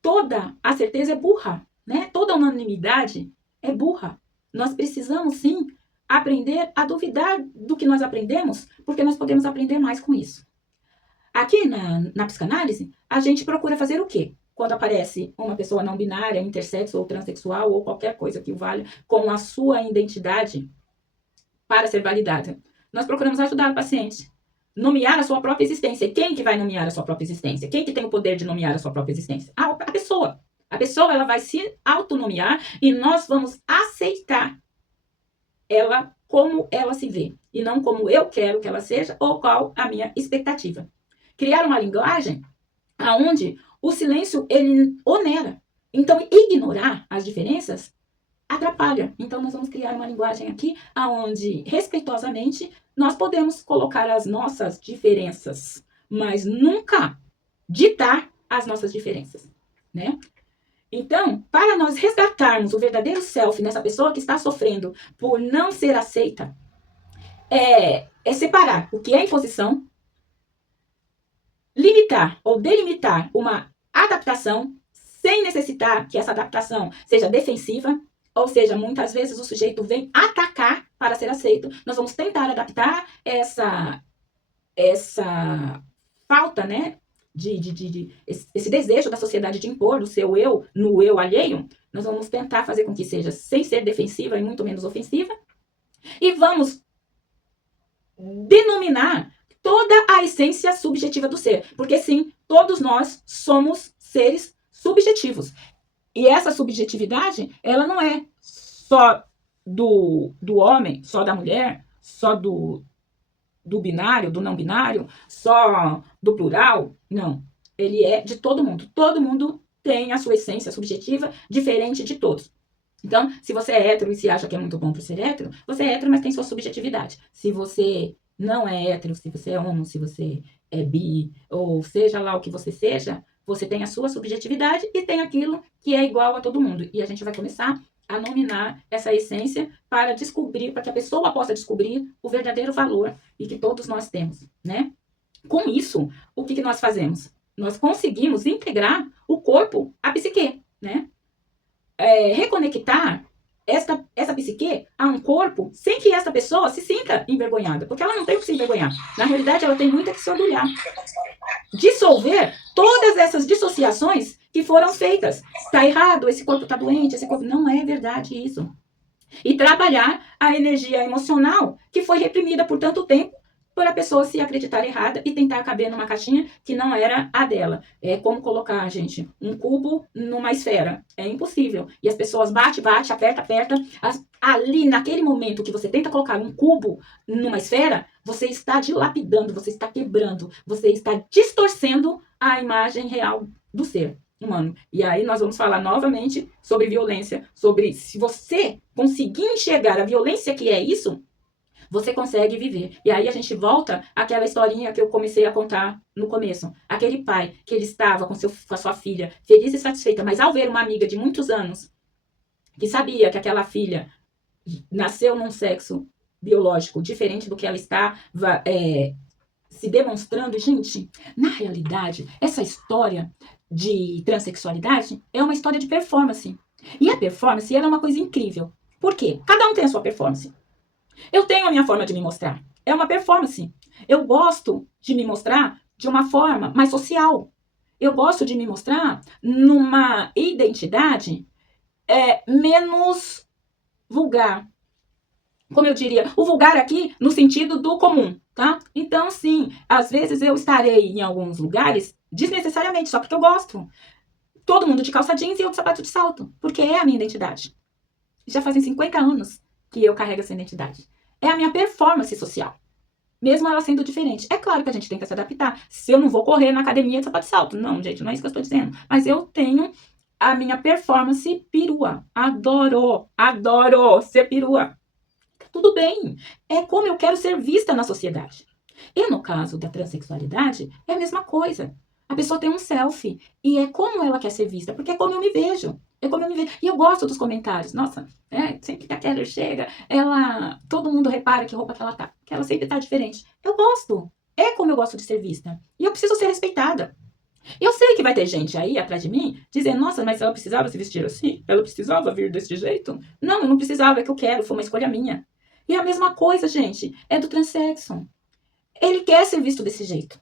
toda a certeza é burra, né? Toda a unanimidade é burra. Nós precisamos, sim, aprender a duvidar do que nós aprendemos, porque nós podemos aprender mais com isso. Aqui na psicanálise, a gente procura fazer o quê? Quando aparece uma pessoa não binária, intersexo ou transexual ou qualquer coisa que o valha com a sua identidade para ser validada. Nós procuramos ajudar o paciente. Nomear a sua própria existência. E quem que vai nomear a sua própria existência? Quem que tem o poder de nomear a sua própria existência? A pessoa. A pessoa, ela vai se autonomear e nós vamos aceitar ela como ela se vê. E não como eu quero que ela seja ou qual a minha expectativa. Criar uma linguagem onde o silêncio, ele onera. Então, ignorar as diferenças atrapalha. Então, nós vamos criar uma linguagem aqui onde, respeitosamente, nós podemos colocar as nossas diferenças, mas nunca ditar as nossas diferenças, né? Então, para nós resgatarmos o verdadeiro self nessa pessoa que está sofrendo por não ser aceita, é separar o que é imposição, limitar ou delimitar uma adaptação sem necessitar que essa adaptação seja defensiva. Ou seja, muitas vezes o sujeito vem atacar para ser aceito. Nós vamos tentar adaptar essa falta, né, esse desejo da sociedade de impor o seu eu no eu alheio. Nós vamos tentar fazer com que seja sem ser defensiva e muito menos ofensiva. E vamos denominar toda a essência subjetiva do ser. Porque sim, todos nós somos seres subjetivos. E essa subjetividade, ela não é só do homem, só da mulher, só do binário, do não binário, só do plural. Não. Ele é de todo mundo. Todo mundo tem a sua essência subjetiva diferente de todos. Então, se você é hétero e se acha que é muito bom por ser hétero, você é hétero, mas tem sua subjetividade. Se você não é hétero, se você é homo, se você é bi, ou seja lá o que você seja, você tem a sua subjetividade e tem aquilo que é igual a todo mundo. E a gente vai começar a nominar essa essência para descobrir, para que a pessoa possa descobrir o verdadeiro valor e que todos nós temos, né? Com isso, o que nós fazemos? Nós conseguimos integrar o corpo à psique, né? Reconectar essa psique a um corpo sem que essa pessoa se sinta envergonhada, porque ela não tem o que se envergonhar. Na realidade, ela tem muito que se orgulhar. Dissolver todas essas dissociações que foram feitas. Está errado, esse corpo está doente, esse corpo... Não é verdade isso. E trabalhar a energia emocional que foi reprimida por tanto tempo por a pessoa se acreditar errada e tentar caber numa caixinha que não era a dela. É como colocar, gente, um cubo numa esfera. É impossível. E as pessoas bate, aperta. Ali, naquele momento que você tenta colocar um cubo numa esfera, você está dilapidando, você está quebrando, você está distorcendo a imagem real do ser humano. E aí nós vamos falar novamente sobre violência, sobre se você conseguir enxergar a violência que é isso, você consegue viver. E aí a gente volta àquela historinha que eu comecei a contar no começo. Aquele pai que ele estava com a sua filha feliz e satisfeita, mas ao ver uma amiga de muitos anos que sabia que aquela filha nasceu num sexo biológico diferente do que ela estava se demonstrando. Gente, na realidade, essa história de transexualidade é uma história de performance. E a performance ela é uma coisa incrível. Por quê? Cada um tem a sua performance. Eu tenho a minha forma de me mostrar. É uma performance. Eu gosto de me mostrar de uma forma mais social. Eu gosto de me mostrar numa identidade menos vulgar. Como eu diria, o vulgar aqui no sentido do comum, tá? Então, sim, às vezes eu estarei em alguns lugares desnecessariamente, só porque eu gosto. Todo mundo de calça jeans e eu de sapato de salto, porque é a minha identidade. Já fazem 50 anos que eu carrego essa identidade. É a minha performance social. Mesmo ela sendo diferente. É claro que a gente tem que se adaptar. Se eu não vou correr na academia de sapato de salto. Não, gente, não é isso que eu estou dizendo. Mas eu tenho a minha performance perua. Adoro ser perua. Tudo bem. É como eu quero ser vista na sociedade. E no caso da transexualidade, é a mesma coisa. A pessoa tem um selfie. E é como ela quer ser vista. Porque é como eu me vejo. É como eu me vejo. E eu gosto dos comentários. Nossa, sempre que a Keller chega, todo mundo repara que roupa que ela tá. Que ela sempre tá diferente. Eu gosto. É como eu gosto de ser vista. E eu preciso ser respeitada. Eu sei que vai ter gente aí atrás de mim dizendo, nossa, mas ela precisava se vestir assim? Ela precisava vir desse jeito? Não, eu não precisava, é que eu quero, foi uma escolha minha. E a mesma coisa, gente, é do transexo. Ele quer ser visto desse jeito.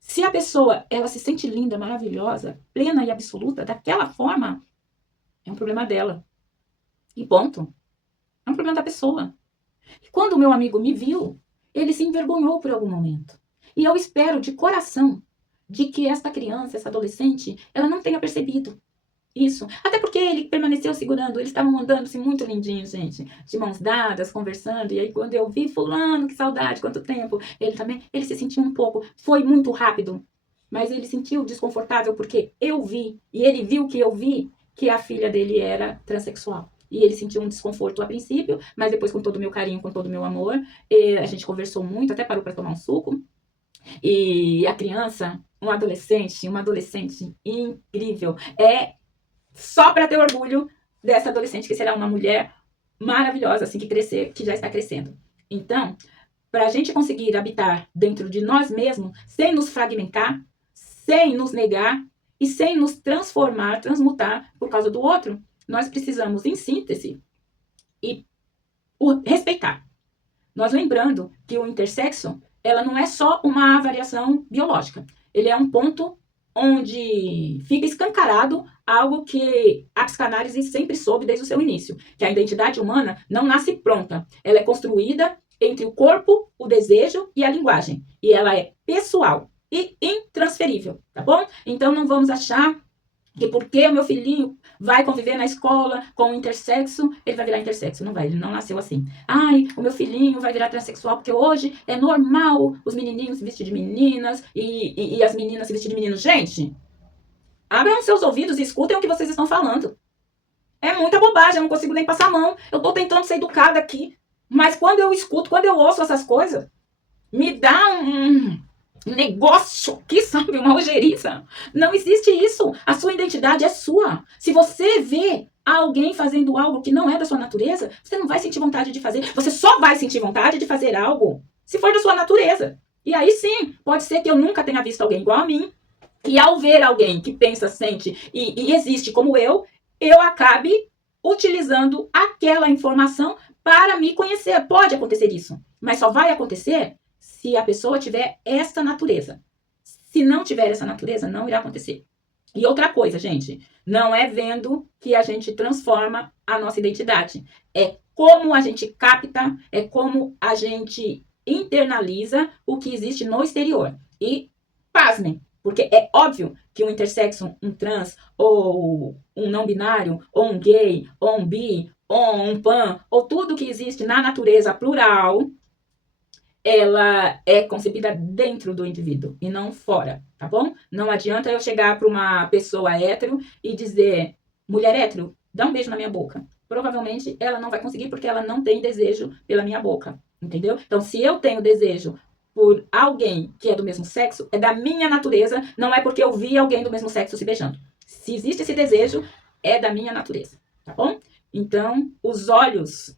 Se a pessoa, ela se sente linda, maravilhosa, plena e absoluta, daquela forma, é um problema dela. E ponto. É um problema da pessoa. E quando o meu amigo me viu, ele se envergonhou por algum momento. E eu espero de coração de que esta criança, essa adolescente, ela não tenha percebido isso. Até porque ele permaneceu segurando, eles estavam andando-se muito lindinhos, gente, de mãos dadas, conversando. E aí quando eu vi fulano, que saudade, quanto tempo, ele se sentiu um pouco, foi muito rápido, mas ele sentiu desconfortável porque eu vi, e ele viu que eu vi, que a filha dele era transexual. E ele sentiu um desconforto a princípio, mas depois com todo o meu carinho, com todo o meu amor, a gente conversou muito, até parou para tomar um suco. E a criança, uma adolescente incrível, só para ter orgulho dessa adolescente, que será uma mulher maravilhosa, assim, que já está crescendo. Então, para a gente conseguir habitar dentro de nós mesmos, sem nos fragmentar, sem nos negar e sem nos transformar, transmutar por causa do outro, nós precisamos, em síntese, respeitar. Nós lembrando que o intersexo, ela não é só uma variação biológica. Ele é um ponto onde fica escancarado algo que a psicanálise sempre soube desde o seu início, que a identidade humana não nasce pronta. Ela é construída entre o corpo, o desejo e a linguagem. E ela é pessoal e intransferível, tá bom? Então não vamos achar que porque o meu filhinho vai conviver na escola com o intersexo, ele vai virar intersexo. Não vai, ele não nasceu assim. Ai, o meu filhinho vai virar transexual, porque hoje é normal os menininhos se vestir de meninas e as meninas se vestir de meninos. Gente, abram seus ouvidos e escutem o que vocês estão falando. É muita bobagem, eu não consigo nem passar a mão. Eu tô tentando ser educada aqui. Mas quando eu escuto, quando eu ouço essas coisas, me dá um negócio aqui, sabe? Uma ojeriza. Não existe isso. A sua identidade é sua. Se você vê alguém fazendo algo que não é da sua natureza, você não vai sentir vontade de fazer. Você só vai sentir vontade de fazer algo se for da sua natureza. E aí sim, pode ser que eu nunca tenha visto alguém igual a mim. E ao ver alguém que pensa, sente e existe como eu acabe utilizando aquela informação para me conhecer. Pode acontecer isso, mas só vai acontecer se a pessoa tiver essa natureza. Se não tiver essa natureza, não irá acontecer. E outra coisa, gente, não é vendo que a gente transforma a nossa identidade. É como a gente capta, é como a gente internaliza o que existe no exterior. E, pasmem, porque é óbvio que um intersexo, um trans, ou um não binário, ou um gay, ou um bi, ou um pan, ou tudo que existe na natureza plural, ela é concebida dentro do indivíduo e não fora, tá bom? Não adianta eu chegar para uma pessoa hétero e dizer, mulher hétero, dá um beijo na minha boca. Provavelmente ela não vai conseguir porque ela não tem desejo pela minha boca, entendeu? Então, se eu tenho desejo por alguém que é do mesmo sexo, é da minha natureza, não é porque eu vi alguém do mesmo sexo se beijando. Se existe esse desejo, é da minha natureza, tá bom? Então, os olhos,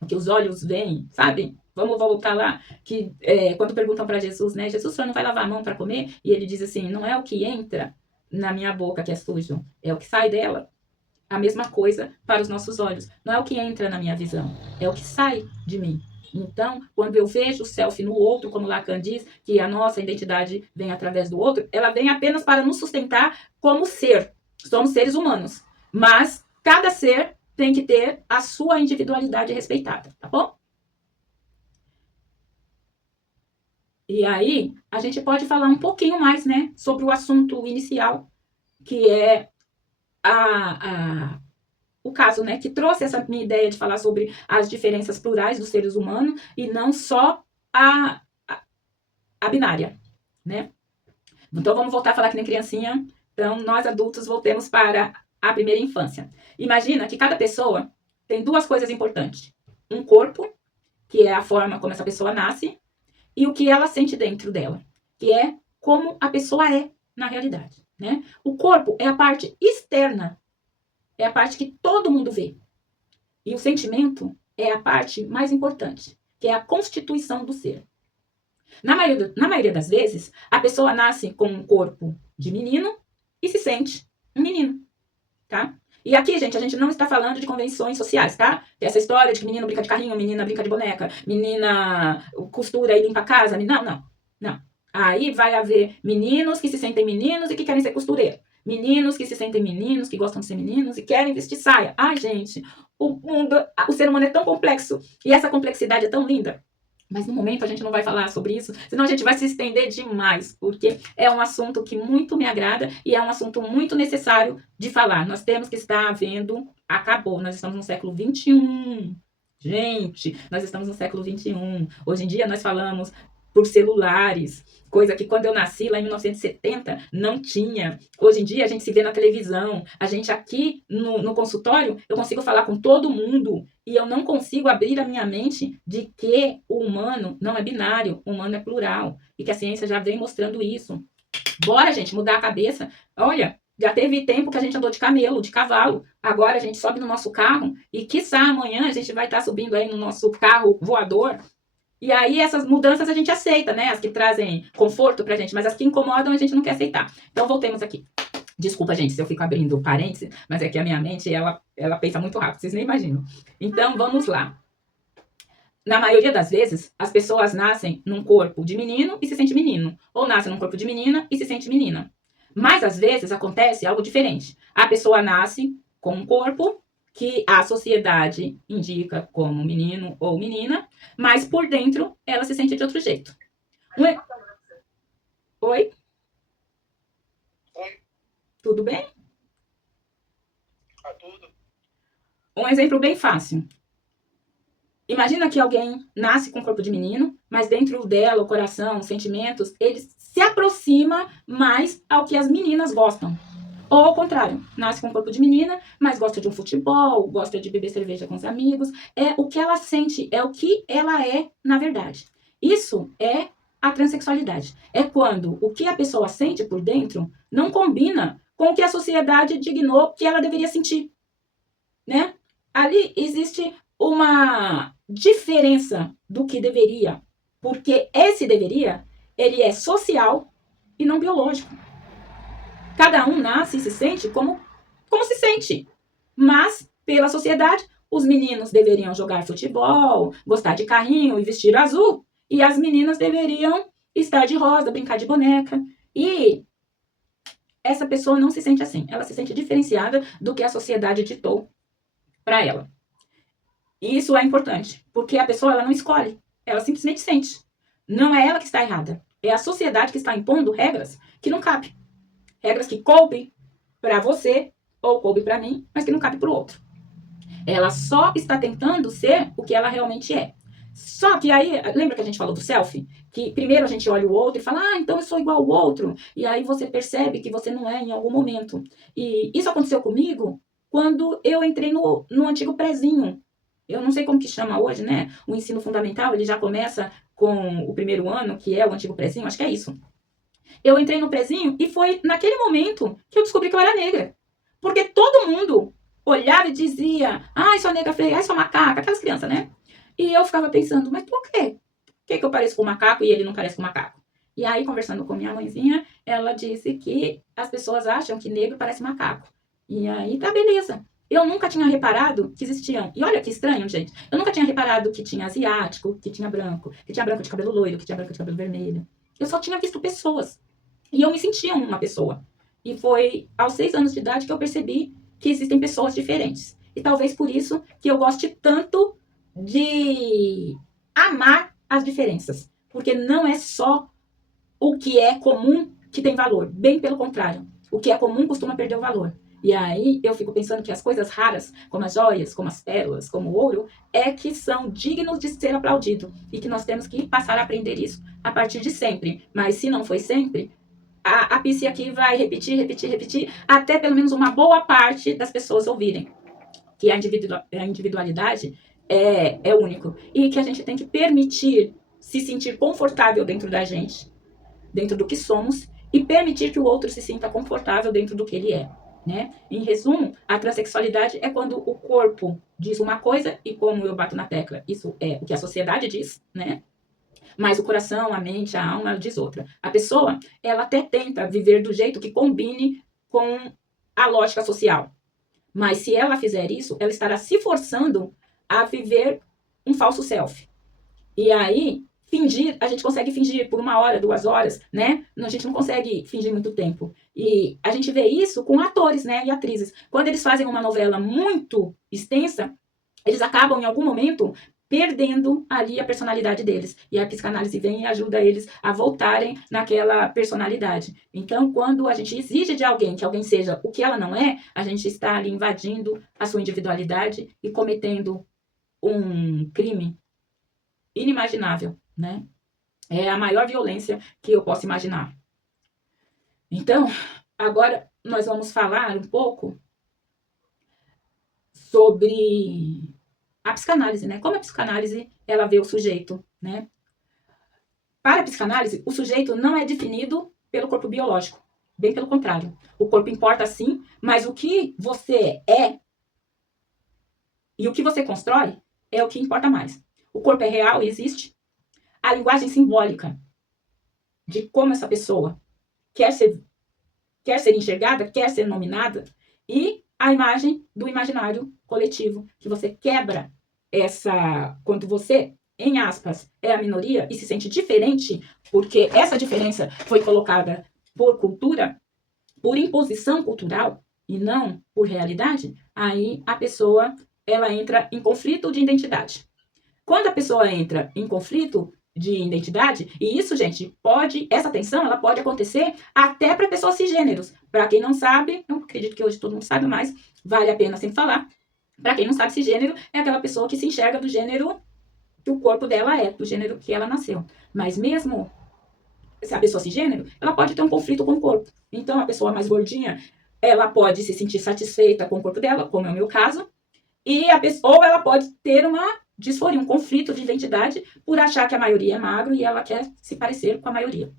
o que os olhos veem, sabe? Vamos voltar lá, que quando perguntam para Jesus, né? Jesus, o senhor não vai lavar a mão para comer? E ele diz assim, não é o que entra na minha boca que é sujo, é o que sai dela. A mesma coisa para os nossos olhos. Não é o que entra na minha visão, é o que sai de mim. Então, quando eu vejo o selfie no outro, como Lacan diz, que a nossa identidade vem através do outro, ela vem apenas para nos sustentar como ser. Somos seres humanos. Mas cada ser tem que ter a sua individualidade respeitada, tá bom? E aí, a gente pode falar um pouquinho mais, né, sobre o assunto inicial, que é o caso, né, que trouxe essa minha ideia de falar sobre as diferenças plurais dos seres humanos e não só a binária, né? Então, vamos voltar a falar que nem criancinha. Então, nós adultos voltemos para a primeira infância. Imagina que cada pessoa tem duas coisas importantes. Um corpo, que é a forma como essa pessoa nasce, e o que ela sente dentro dela, que é como a pessoa é na realidade, né? O corpo é a parte externa, é a parte que todo mundo vê. E o sentimento é a parte mais importante, que é a constituição do ser. Na maioria das vezes, a pessoa nasce com um corpo de menino e se sente um menino, tá? E aqui, gente, a gente não está falando de convenções sociais, tá? Essa história de que menino brinca de carrinho, menina brinca de boneca, menina costura e limpa a casa. Não. Aí vai haver meninos que se sentem meninos e que querem ser costureiro. Meninos que se sentem meninos, que gostam de ser meninos e querem vestir saia. Ai, gente, o ser humano é tão complexo e essa complexidade é tão linda. Mas no momento a gente não vai falar sobre isso, senão a gente vai se estender demais, porque é um assunto que muito me agrada e é um assunto muito necessário de falar. Nós temos que estar vendo, acabou, nós estamos no século XXI. Gente, nós estamos no século XXI. Hoje em dia nós falamos por celulares, coisa que quando eu nasci lá em 1970 não tinha. Hoje em dia a gente se vê na televisão, a gente aqui no consultório, eu consigo falar com todo mundo e eu não consigo abrir a minha mente de que o humano não é binário, o humano é plural e que a ciência já vem mostrando isso. Bora, gente, mudar a cabeça. Olha, já teve tempo que a gente andou de camelo, de cavalo. Agora a gente sobe no nosso carro e, quiçá, amanhã a gente vai estar subindo aí no nosso carro voador. E aí essas mudanças a gente aceita, né? As que trazem conforto pra gente, mas as que incomodam a gente não quer aceitar. Então voltemos aqui. Desculpa, gente, se eu fico abrindo parênteses, mas é que a minha mente, ela pensa muito rápido, vocês nem imaginam. Então vamos lá. Na maioria das vezes, as pessoas nascem num corpo de menino e se sente menino. Ou nascem num corpo de menina e se sente menina. Mas às vezes acontece algo diferente. A pessoa nasce com um corpo que a sociedade indica como menino ou menina, mas por dentro ela se sente de outro jeito. Oi? Oi. Tudo bem? Um exemplo bem fácil. Imagina que alguém nasce com o corpo de menino, mas dentro dela, o coração, os sentimentos, ele se aproxima mais ao que as meninas gostam. Ou ao contrário, nasce com o corpo de menina, mas gosta de um futebol, gosta de beber cerveja com os amigos. É o que ela sente, é o que ela é na verdade. Isso é a transexualidade. É quando o que a pessoa sente por dentro não combina com o que a sociedade dignou que ela deveria sentir, né? Ali existe uma diferença do que deveria, porque esse deveria, ele é social e não biológico. Cada um nasce e se sente como se sente. Mas, pela sociedade, os meninos deveriam jogar futebol, gostar de carrinho e vestir azul. E as meninas deveriam estar de rosa, brincar de boneca. E essa pessoa não se sente assim. Ela se sente diferenciada do que a sociedade ditou para ela. E isso é importante, porque a pessoa ela não escolhe. Ela simplesmente sente. Não é ela que está errada. É a sociedade que está impondo regras que não cabem. Regras que coubem para você ou coube para mim, mas que não cabe para o outro. Ela só está tentando ser o que ela realmente é. Só que aí, lembra que a gente falou do selfie? Que primeiro a gente olha o outro e fala, então eu sou igual ao outro. E aí você percebe que você não é em algum momento. E isso aconteceu comigo quando eu entrei no antigo prezinho. Eu não sei como que chama hoje, né? O ensino fundamental, ele já começa com o primeiro ano, que é o antigo prezinho, acho que é isso. Eu entrei no prezinho e foi naquele momento que eu descobri que eu era negra. Porque todo mundo olhava e dizia, sua nega feia, sua macaca, aquelas crianças, né? E eu ficava pensando, mas por quê? Por que eu pareço com um macaco e ele não parece com um macaco? E aí, conversando com minha mãezinha, ela disse que as pessoas acham que negro parece macaco. E aí, tá, beleza. Eu nunca tinha reparado que existiam, e olha que estranho, gente, eu nunca tinha reparado que tinha asiático, que tinha branco de cabelo loiro, que tinha branco de cabelo vermelho. Eu só tinha visto pessoas. E eu me sentia uma pessoa. E foi aos 6 anos de idade que eu percebi que existem pessoas diferentes. E talvez por isso que eu goste tanto de amar as diferenças. Porque não é só o que é comum que tem valor. Bem pelo contrário. O que é comum costuma perder o valor. E aí eu fico pensando que as coisas raras, como as joias, como as pérolas, como o ouro, é que são dignos de ser aplaudido. E que nós temos que passar a aprender isso a partir de sempre. Mas se não foi sempre, a Pisci aqui vai repetir, até pelo menos uma boa parte das pessoas ouvirem. Que a individualidade é único. E que a gente tem que permitir se sentir confortável dentro da gente, dentro do que somos, e permitir que o outro se sinta confortável dentro do que ele é. Né? Em resumo, a transexualidade é quando o corpo diz uma coisa e, como eu bato na tecla, isso é o que a sociedade diz, né? Mas o coração, a mente, a alma, ela diz outra. A pessoa, ela até tenta viver do jeito que combine com a lógica social. Mas se ela fizer isso, ela estará se forçando a viver um falso self. E aí, fingir, a gente consegue fingir por 1 hora, 2 horas, né? A gente não consegue fingir muito tempo. E a gente vê isso com atores, né? E atrizes. Quando eles fazem uma novela muito extensa, eles acabam, em algum momento, perdendo ali a personalidade deles. E a psicanálise vem e ajuda eles a voltarem naquela personalidade. Então, quando a gente exige de alguém que alguém seja o que ela não é, a gente está ali invadindo a sua individualidade e cometendo um crime inimaginável, né? É a maior violência que eu posso imaginar. Então, agora nós vamos falar um pouco sobre a psicanálise, né? Como a psicanálise, ela vê o sujeito, né? Para a psicanálise, o sujeito não é definido pelo corpo biológico. Bem pelo contrário. O corpo importa sim, mas o que você é e o que você constrói é o que importa mais. O corpo é real e existe. A linguagem simbólica de como essa pessoa quer ser enxergada, quer ser nominada, e a imagem do imaginário coletivo, que você quebra quando você, em aspas, é a minoria e se sente diferente, porque essa diferença foi colocada por cultura, por imposição cultural e não por realidade, aí a pessoa, ela entra em conflito de identidade. Quando a pessoa entra em conflito de identidade, e isso, gente, essa tensão, ela pode acontecer até para pessoas cisgêneros. Para quem não sabe, eu acredito que hoje todo mundo sabe, mas vale a pena sempre falar. Para quem não sabe, cisgênero é aquela pessoa que se enxerga do gênero que o corpo dela é, do gênero que ela nasceu. Mas mesmo se a pessoa cisgênero, ela pode ter um conflito com o corpo. Então, a pessoa mais gordinha, ela pode se sentir satisfeita com o corpo dela, como é o meu caso, ou ela pode ter uma disforia, um conflito de identidade por achar que a maioria é magro e ela quer se parecer com a maioria.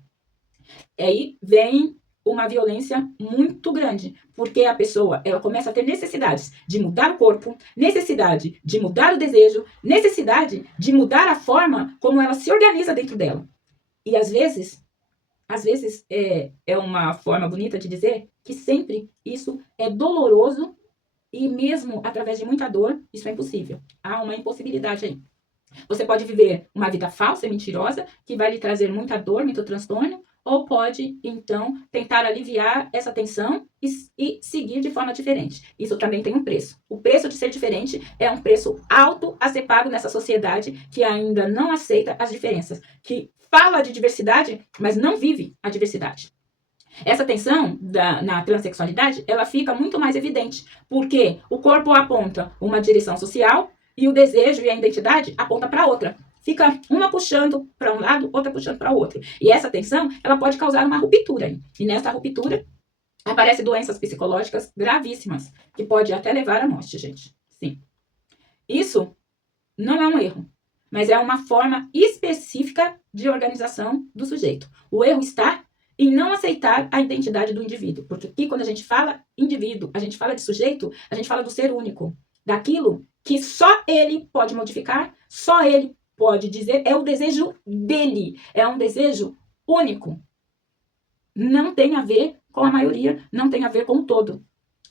E aí vem uma violência muito grande, porque a pessoa, ela começa a ter necessidades de mudar o corpo, necessidade de mudar o desejo, necessidade de mudar a forma como ela se organiza dentro dela. E às vezes é uma forma bonita de dizer que sempre isso é doloroso e mesmo através de muita dor, isso é impossível. Há uma impossibilidade aí. Você pode viver uma vida falsa e mentirosa que vai lhe trazer muita dor, muito transtorno, ou pode, então, tentar aliviar essa tensão e seguir de forma diferente. Isso também tem um preço. O preço de ser diferente é um preço alto a ser pago nessa sociedade que ainda não aceita as diferenças, que fala de diversidade, mas não vive a diversidade. Essa tensão na transexualidade, ela fica muito mais evidente, porque o corpo aponta uma direção social e o desejo e a identidade aponta para outra. Fica uma puxando para um lado, outra puxando para o outro. E essa tensão, ela pode causar uma ruptura. E nessa ruptura, aparecem doenças psicológicas gravíssimas, que pode até levar à morte, gente. Sim. Isso não é um erro, mas é uma forma específica de organização do sujeito. O erro está em não aceitar a identidade do indivíduo. Porque aqui, quando a gente fala indivíduo, a gente fala de sujeito, a gente fala do ser único. Daquilo que só ele pode modificar, só ele pode dizer, é o desejo dele, é um desejo único. Não tem a ver com a maioria, não tem a ver com o todo.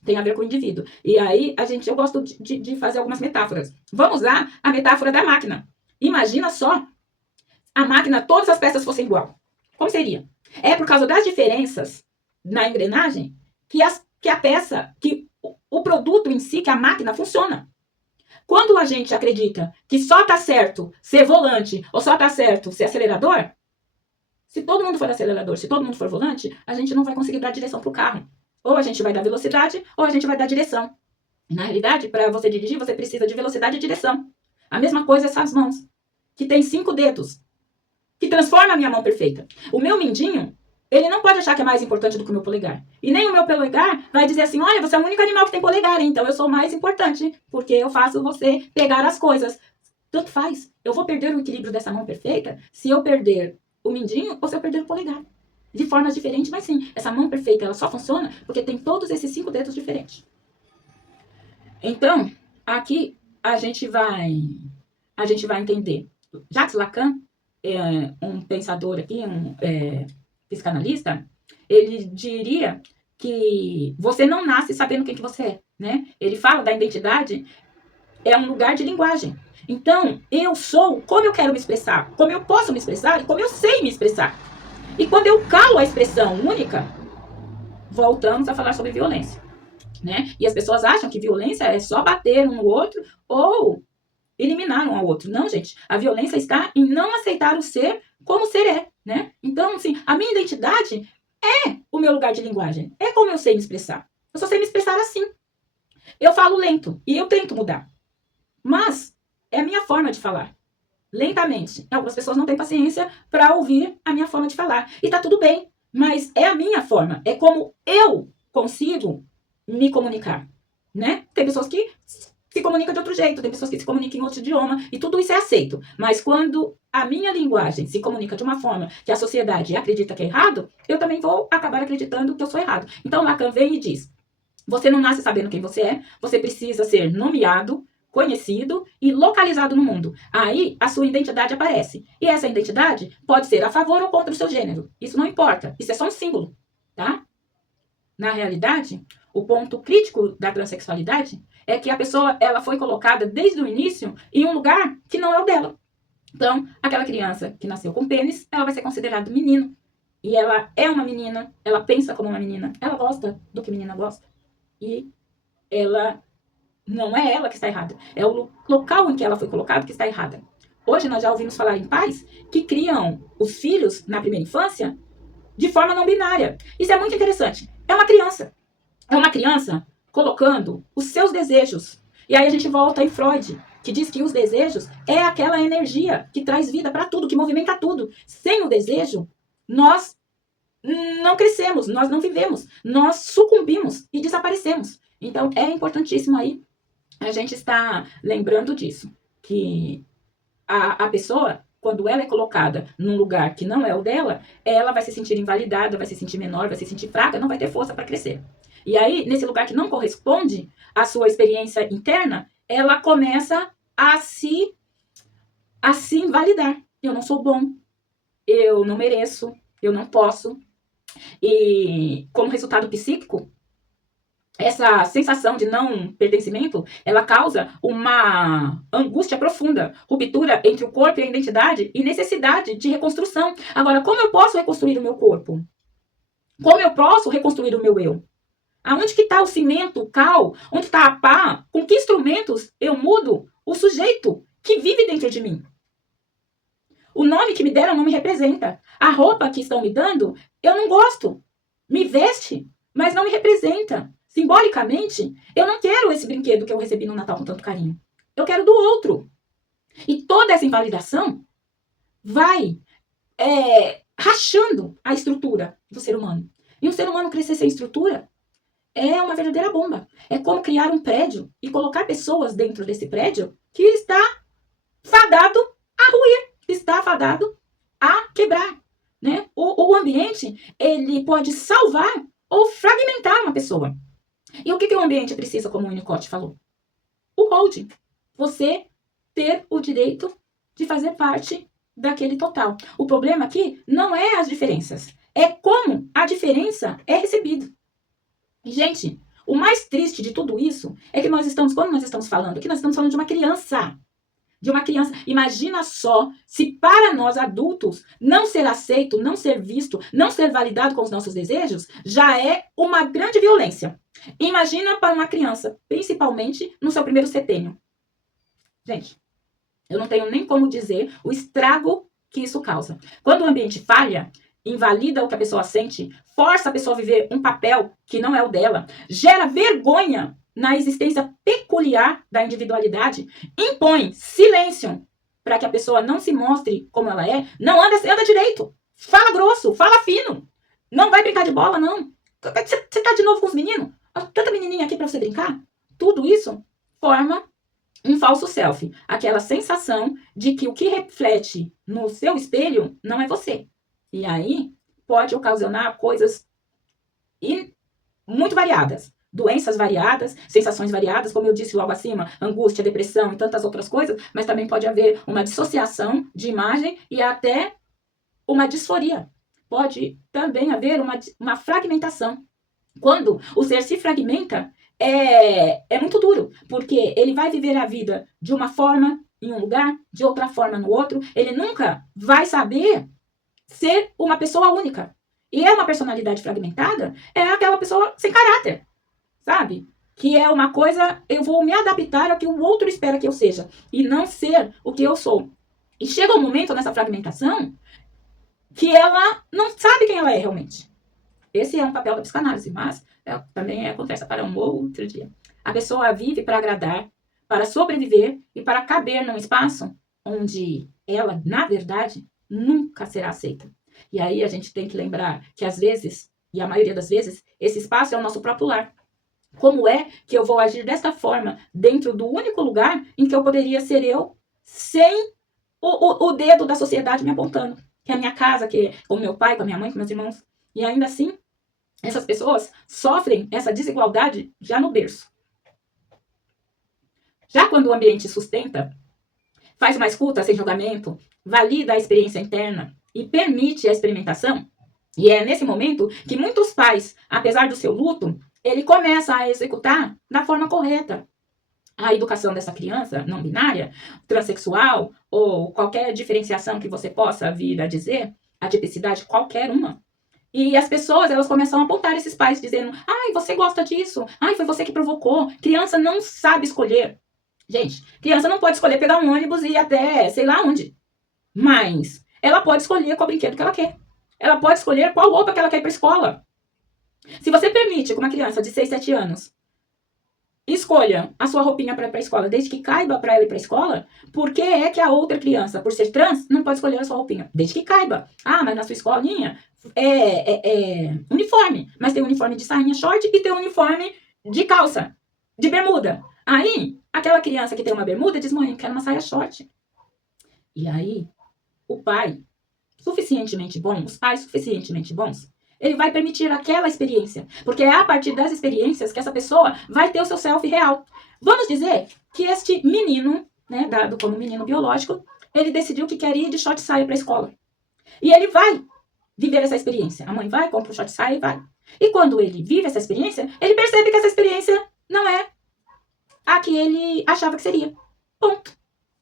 Tem a ver com o indivíduo. E aí, eu gosto de fazer algumas metáforas. Vamos usar a metáfora da máquina. Imagina só, a máquina, todas as peças fossem igual. Como seria? É por causa das diferenças na engrenagem que a peça, que o produto em si, que a máquina funciona. Quando a gente acredita que só tá certo ser volante ou só tá certo ser acelerador, se todo mundo for acelerador, se todo mundo for volante, a gente não vai conseguir dar direção pro carro. Ou a gente vai dar velocidade, ou a gente vai dar direção. Na realidade, para você dirigir, você precisa de velocidade e direção. A mesma coisa essas mãos, que tem 5 dedos, que transforma a minha mão perfeita. O meu mindinho, ele não pode achar que é mais importante do que o meu polegar. E nem o meu polegar vai dizer assim, olha, você é o único animal que tem polegar, então eu sou mais importante, porque eu faço você pegar as coisas. Tanto faz. Eu vou perder o equilíbrio dessa mão perfeita se eu perder o mindinho ou se eu perder o polegar. De formas diferentes, mas sim, essa mão perfeita, ela só funciona porque tem todos esses 5 dedos diferentes. Então, aqui a gente vai entender. Jacques Lacan, um pensador aqui, psicanalista, ele diria que você não nasce sabendo quem que você é, né? Ele fala da identidade, é um lugar de linguagem. Então, eu sou como eu quero me expressar, como eu posso me expressar e como eu sei me expressar. E quando eu calo a expressão única, voltamos a falar sobre violência, né? E as pessoas acham que violência é só bater um no outro ou eliminar um ao outro. Não, gente. A violência está em não aceitar o ser como o ser é, né? Então, assim, a minha identidade é o meu lugar de linguagem. É como eu sei me expressar. Eu só sei me expressar assim. Eu falo lento e eu tento mudar. Mas é a minha forma de falar. Lentamente. Algumas pessoas não têm paciência para ouvir a minha forma de falar. E tá tudo bem. Mas é a minha forma. É como eu consigo me comunicar, né? Tem pessoas que se comunicam de outro jeito, tem pessoas que se comunicam em outro idioma, e tudo isso é aceito. Mas quando a minha linguagem se comunica de uma forma que a sociedade acredita que é errado, eu também vou acabar acreditando que eu sou errado. Então Lacan vem e diz, você não nasce sabendo quem você é, você precisa ser nomeado, conhecido e localizado no mundo. Aí a sua identidade aparece. E essa identidade pode ser a favor ou contra o seu gênero. Isso não importa, isso é só um símbolo, tá? Na realidade, o ponto crítico da transexualidade é que a pessoa, ela foi colocada desde o início em um lugar que não é o dela. Então, aquela criança que nasceu com pênis, ela vai ser considerada menino. E ela é uma menina, ela pensa como uma menina, ela gosta do que menina gosta. E ela não é ela que está errada, é o local em que ela foi colocada que está errada. Hoje nós já ouvimos falar em pais que criam os filhos na primeira infância de forma não binária. Isso é muito interessante. É uma criança. É uma criança colocando os seus desejos E aí a gente volta em Freud, que diz que os desejos é aquela energia que traz vida para tudo, que movimenta tudo. Sem o desejo, nós não crescemos, nós não vivemos, nós sucumbimos e desaparecemos. Então é importantíssimo aí a gente estar lembrando disso, que a pessoa, quando ela é colocada num lugar que não é o dela, ela vai se sentir invalidada, vai se sentir menor, vai se sentir fraca, não vai ter força para crescer. E aí, nesse lugar que não corresponde à sua experiência interna, ela começa a se invalidar. Eu não sou bom, eu não mereço, eu não posso. E como resultado psíquico, essa sensação de não pertencimento, ela causa uma angústia profunda, ruptura entre o corpo e a identidade e necessidade de reconstrução. Agora, como eu posso reconstruir o meu corpo? Como eu posso reconstruir o meu eu? Aonde que está o cimento, o cal? Onde está a pá? Com que instrumentos eu mudo o sujeito que vive dentro de mim? O nome que me deram não me representa. A roupa que estão me dando, eu não gosto. Me veste, mas não me representa. Simbolicamente, eu não quero esse brinquedo que eu recebi no Natal com tanto carinho. Eu quero do outro. E toda essa invalidação vai rachando a estrutura do ser humano. E um ser humano crescer sem estrutura é uma verdadeira bomba. É como criar um prédio e colocar pessoas dentro desse prédio que está fadado a ruir, está fadado a quebrar. Né? O ambiente, ele pode salvar ou fragmentar uma pessoa. E o que o ambiente precisa, como o Winnicott falou? O holding. Você ter o direito de fazer parte daquele total. O problema aqui não é as diferenças, é como a diferença é recebida. Gente, o mais triste de tudo isso é que quando nós estamos falando aqui, nós estamos falando de uma criança. De uma criança. Imagina só se para nós adultos não ser aceito, não ser visto, não ser validado com os nossos desejos, já é uma grande violência. Imagina para uma criança, principalmente no seu primeiro setênio. Gente, eu não tenho nem como dizer o estrago que isso causa. Quando o ambiente falha, invalida o que a pessoa sente, força a pessoa a viver um papel que não é o dela, gera vergonha na existência peculiar da individualidade, impõe silêncio para que a pessoa não se mostre como ela é, não anda direito, fala grosso, fala fino, não vai brincar de bola, não. Você tá de novo com os meninos? Tanta menininha aqui para você brincar? Tudo isso forma um falso self, aquela sensação de que o que reflete no seu espelho não é você. E aí pode ocasionar coisas muito variadas. Doenças variadas, sensações variadas, como eu disse logo acima, angústia, depressão e tantas outras coisas, mas também pode haver uma dissociação de imagem e até uma disforia. Pode também haver uma fragmentação. Quando o ser se fragmenta, é muito duro, porque ele vai viver a vida de uma forma em um lugar, de outra forma no outro, ele nunca vai saber ser uma pessoa única. E uma personalidade fragmentada é aquela pessoa sem caráter. Sabe? Que é uma coisa, eu vou me adaptar ao que o outro espera que eu seja. E não ser o que eu sou. E chega um momento nessa fragmentação que ela não sabe quem ela é realmente. Esse é um papel da psicanálise, mas também é conversa para um outro dia. A pessoa vive para agradar, para sobreviver e para caber num espaço onde ela, na verdade, nunca será aceita. E aí a gente tem que lembrar que às vezes, e a maioria das vezes, esse espaço é o nosso próprio lar. Como é que eu vou agir desta forma dentro do único lugar em que eu poderia ser eu sem o dedo da sociedade me apontando? Que é a minha casa, que é com meu pai, com a minha mãe, com meus irmãos. E ainda assim, essas pessoas sofrem essa desigualdade já no berço. Já quando o ambiente sustenta, faz uma escuta sem julgamento, valida a experiência interna e permite a experimentação, e é nesse momento que muitos pais, apesar do seu luto, ele começa a executar da forma correta a educação dessa criança não binária, transexual ou qualquer diferenciação que você possa vir a dizer, a tipicidade qualquer uma. E as pessoas, elas começam a apontar esses pais dizendo, ai, você gosta disso, ai, foi você que provocou. Criança não sabe escolher. Gente, criança não pode escolher pegar um ônibus e ir até sei lá onde. Mas ela pode escolher qual brinquedo que ela quer. Ela pode escolher qual roupa que ela quer ir para a escola. Se você permite que uma criança de 6, 7 anos escolha a sua roupinha para ir para a escola, desde que caiba para ela ir para a escola. Por que é que a outra criança, por ser trans, não pode escolher a sua roupinha? Desde que caiba. Ah, mas na sua escolinha é uniforme, mas tem uniforme de sainha short e tem uniforme de calça, de bermuda. Aí, aquela criança que tem uma bermuda diz, mãe, eu quero uma saia short. E aí, o pai, suficientemente bom, os pais suficientemente bons, ele vai permitir aquela experiência. Porque é a partir das experiências que essa pessoa vai ter o seu self real. Vamos dizer que este menino, né, dado como menino biológico, ele decidiu que quer ir de short saia para a escola. E ele vai viver essa experiência. A mãe vai, compra o short saia e vai. E quando ele vive essa experiência, ele percebe que essa experiência não é a que ele achava que seria. Ponto.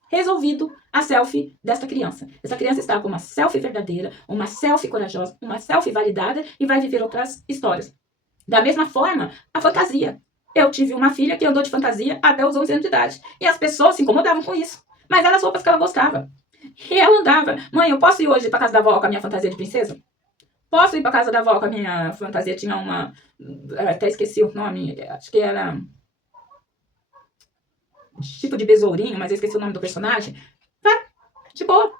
Resolvido a selfie desta criança. Essa criança está com uma selfie verdadeira, uma selfie corajosa, uma selfie validada e vai viver outras histórias. Da mesma forma, a fantasia. Eu tive uma filha que andou de fantasia até os 11 anos de idade. E as pessoas se incomodavam com isso. Mas eram as roupas que ela gostava. E ela andava. Mãe, eu posso ir hoje para casa da avó com a minha fantasia de princesa? Posso ir para casa da avó com a minha fantasia? Tinha uma... Até esqueci o nome. Acho que era... tipo de besourinho, mas eu esqueci o nome do personagem. Vai, de boa.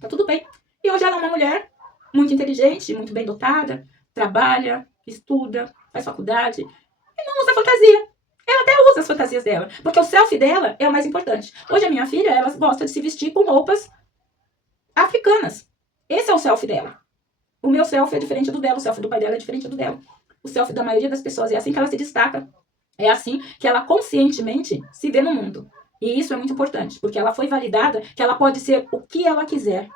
Tá tudo bem. E hoje ela é uma mulher muito inteligente, muito bem dotada, trabalha, estuda, faz faculdade e não usa fantasia. Ela até usa as fantasias dela, porque o selfie dela é o mais importante. Hoje a minha filha, ela gosta de se vestir com roupas africanas. Esse é o selfie dela. O meu selfie é diferente do dela, o selfie do pai dela é diferente do dela. O selfie da maioria das pessoas é assim que ela se destaca. É assim que ela conscientemente se vê no mundo. E isso é muito importante, porque ela foi validada que ela pode ser o que ela quiser,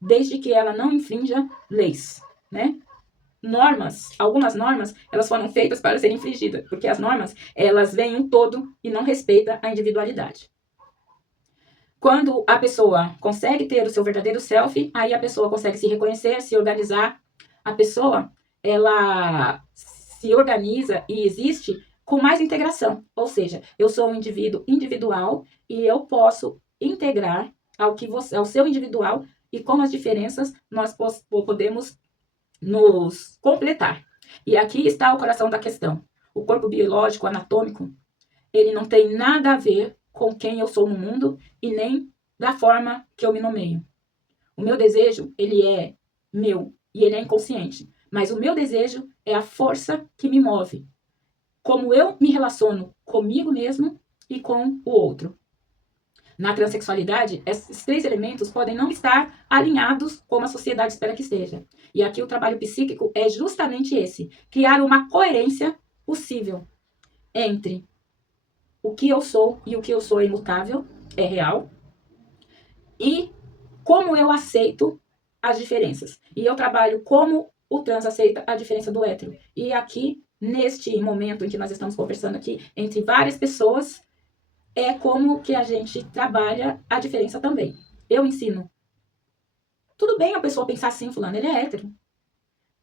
desde que ela não infrinja leis, né? Normas, algumas normas, elas foram feitas para serem infringidas, porque as normas, elas vêm um todo e não respeitam a individualidade. Quando a pessoa consegue ter o seu verdadeiro self, aí a pessoa consegue se reconhecer, se organizar. A pessoa, ela se organiza e existe com mais integração. Ou seja, eu sou um indivíduo individual e eu posso integrar ao seu individual e com as diferenças nós podemos nos completar. E aqui está o coração da questão. O corpo biológico, anatômico, ele não tem nada a ver com quem eu sou no mundo e nem da forma que eu me nomeio. O meu desejo, ele é meu e ele é inconsciente. Mas o meu desejo é a força que me move. Como eu me relaciono comigo mesmo e com o outro. Na transexualidade, esses três elementos podem não estar alinhados como a sociedade espera que esteja. E aqui o trabalho psíquico é justamente esse. Criar uma coerência possível entre o que eu sou e o que eu sou é imutável, é real, e como eu aceito as diferenças. E eu trabalho como o trans aceita a diferença do hétero. E aqui, neste momento em que nós estamos conversando aqui, entre várias pessoas, é como que a gente trabalha a diferença também. Eu ensino. Tudo bem a pessoa pensar assim, fulano, ele é hétero.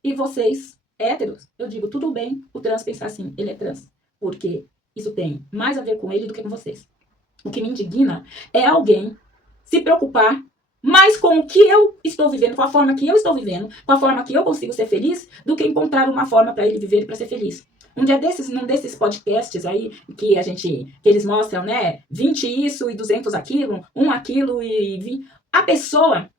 E vocês, héteros, eu digo, tudo bem o trans pensar assim, ele é trans. Porque isso tem mais a ver com ele do que com vocês. O que me indigna é alguém se preocupar mais com o que eu estou vivendo, com a forma que eu estou vivendo, com a forma que eu consigo ser feliz, do que encontrar uma forma para ele viver e para ser feliz. Um dia desses, num desses podcasts aí, que eles mostram, né, 20 isso e 200 aquilo, 1 aquilo e 20... A pessoa,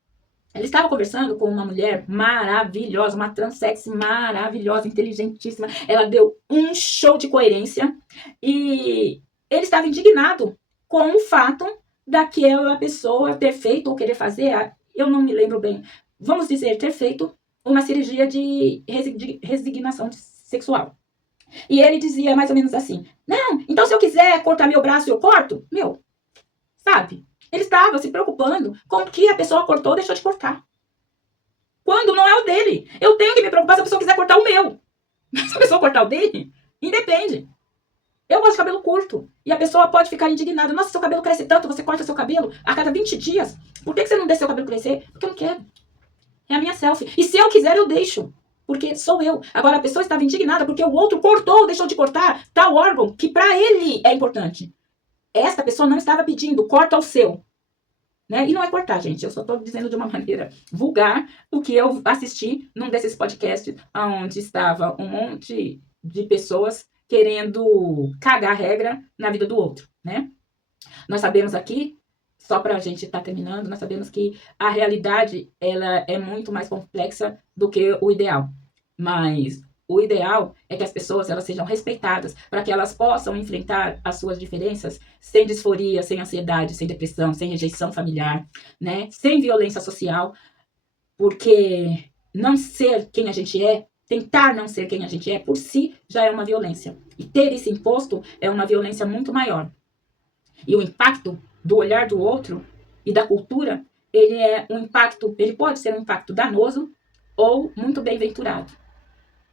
ela estava conversando com uma mulher maravilhosa, uma transex maravilhosa, inteligentíssima. Ela deu um show de coerência e ele estava indignado com o fato daquela pessoa ter feito ou querer fazer, eu não me lembro bem, vamos dizer, ter feito uma cirurgia de resignação sexual. E ele dizia mais ou menos assim, não, então se eu quiser cortar meu braço, eu corto? Meu, sabe? Ele estava se preocupando com o que a pessoa cortou ou deixou de cortar. Quando não é o dele. Eu tenho que me preocupar se a pessoa quiser cortar o meu. Se a pessoa cortar o dele, independe. Eu gosto de cabelo curto. E a pessoa pode ficar indignada. Nossa, seu cabelo cresce tanto, você corta seu cabelo a cada 20 dias. Por que você não deixa seu cabelo crescer? Porque eu não quero. É a minha selfie. E se eu quiser, eu deixo. Porque sou eu. Agora, a pessoa estava indignada porque o outro cortou ou deixou de cortar tal órgão que para ele é importante. Esta pessoa não estava pedindo, corta o seu. Né? E não é cortar, gente. Eu só estou dizendo de uma maneira vulgar o que eu assisti num desses podcasts onde estava um monte de pessoas querendo cagar a regra na vida do outro, né? Nós sabemos aqui, só para a gente estar terminando, nós sabemos que a realidade ela é muito mais complexa do que o ideal. Mas o ideal é que as pessoas elas sejam respeitadas para que elas possam enfrentar as suas diferenças sem disforia, sem ansiedade, sem depressão, sem rejeição familiar, né? Sem violência social, porque não ser quem a gente é, tentar não ser quem a gente é, por si já é uma violência. E ter isso imposto é uma violência muito maior. E o impacto do olhar do outro e da cultura, ele pode ser um impacto danoso ou muito bem-venturado.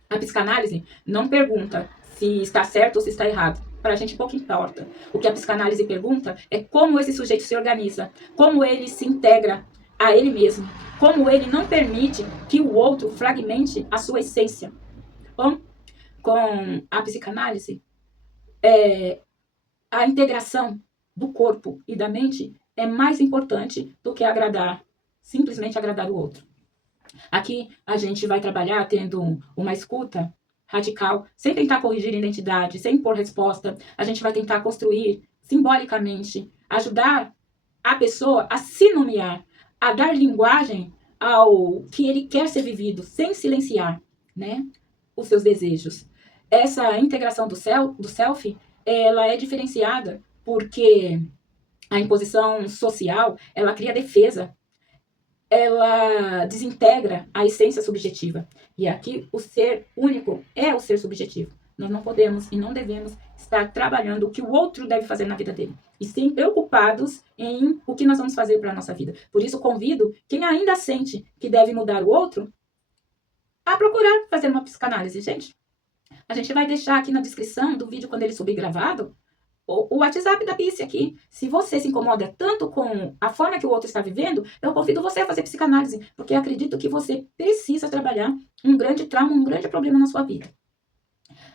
A psicanálise não pergunta se está certo ou se está errado. Para a gente pouco importa. O que a psicanálise pergunta é como esse sujeito se organiza, como ele se integra a ele mesmo, como ele não permite que o outro fragmente a sua essência. Bom, com a psicanálise, a integração do corpo e da mente é mais importante do que simplesmente agradar o outro. Aqui a gente vai trabalhar tendo uma escuta radical, sem tentar corrigir identidade, sem impor resposta. A gente vai tentar construir simbolicamente, ajudar a pessoa a se nomear, a dar linguagem ao que ele quer ser vivido, sem silenciar, né, os seus desejos. Essa integração do self, ela é diferenciada porque a imposição social, ela cria defesa, ela desintegra a essência subjetiva. E aqui o ser único é o ser subjetivo. Nós não podemos e não devemos estar trabalhando o que o outro deve fazer na vida dele, e sim preocupados em o que nós vamos fazer para a nossa vida. Por isso convido quem ainda sente que deve mudar o outro a procurar fazer uma psicanálise, gente. A gente vai deixar aqui na descrição do vídeo, quando ele subir gravado, o WhatsApp da Psi aqui. Se você se incomoda tanto com a forma que o outro está vivendo, eu convido você a fazer psicanálise, porque eu acredito que você precisa trabalhar um grande trauma, um grande problema na sua vida.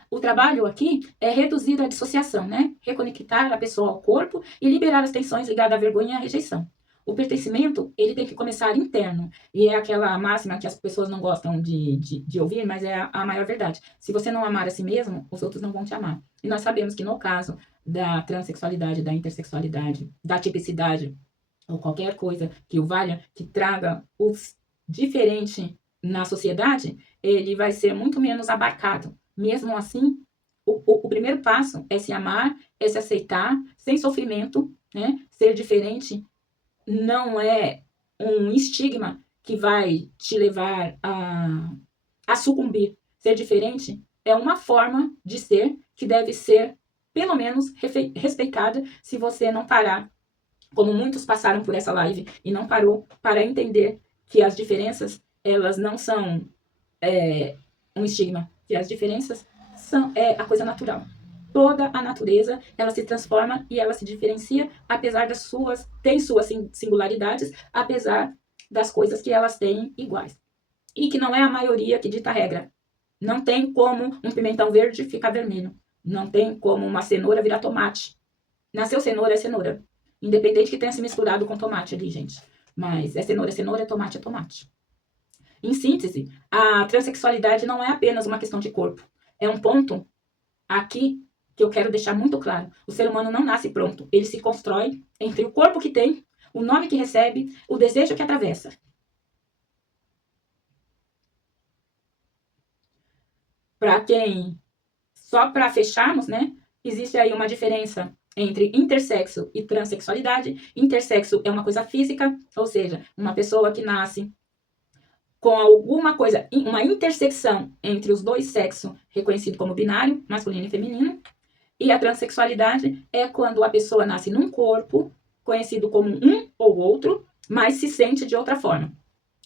O trabalho aqui é reduzir a dissociação, né? Reconectar a pessoa ao corpo e liberar as tensões ligadas à vergonha e à rejeição. O pertencimento, ele tem que começar interno. E é aquela máxima que as pessoas não gostam de ouvir, mas é a maior verdade. Se você não amar a si mesmo, os outros não vão te amar. E nós sabemos que no caso da transexualidade, da intersexualidade, da tipicidade, ou qualquer coisa que o valha, que traga o diferente na sociedade, ele vai ser muito menos abarcado. Mesmo assim, o primeiro passo é se amar, é se aceitar, sem sofrimento, né? Ser diferente não é um estigma que vai te levar a sucumbir. Ser diferente é uma forma de ser que deve ser, pelo menos, respeitada se você não parar, como muitos passaram por essa live e não parou para entender que as diferenças, elas não são um estigma, que as diferenças são a coisa natural. Toda a natureza, ela se transforma e ela se diferencia, apesar das tem suas singularidades, apesar das coisas que elas têm iguais. E que não é a maioria que dita a regra. Não tem como um pimentão verde ficar vermelho. Não tem como uma cenoura virar tomate. Nasceu cenoura, é cenoura. Independente que tenha se misturado com tomate ali, gente. Mas é cenoura, é tomate, é tomate. Em síntese, a transexualidade não é apenas uma questão de corpo. É um ponto aqui que eu quero deixar muito claro. O ser humano não nasce pronto. Ele se constrói entre o corpo que tem, o nome que recebe, o desejo que atravessa. Só para fecharmos, né? Existe aí uma diferença entre intersexo e transexualidade. Intersexo é uma coisa física, ou seja, uma pessoa que nasce com alguma coisa, uma intersecção entre os dois sexos, reconhecido como binário, masculino e feminino. E a transexualidade é quando a pessoa nasce num corpo, conhecido como um ou outro, mas se sente de outra forma.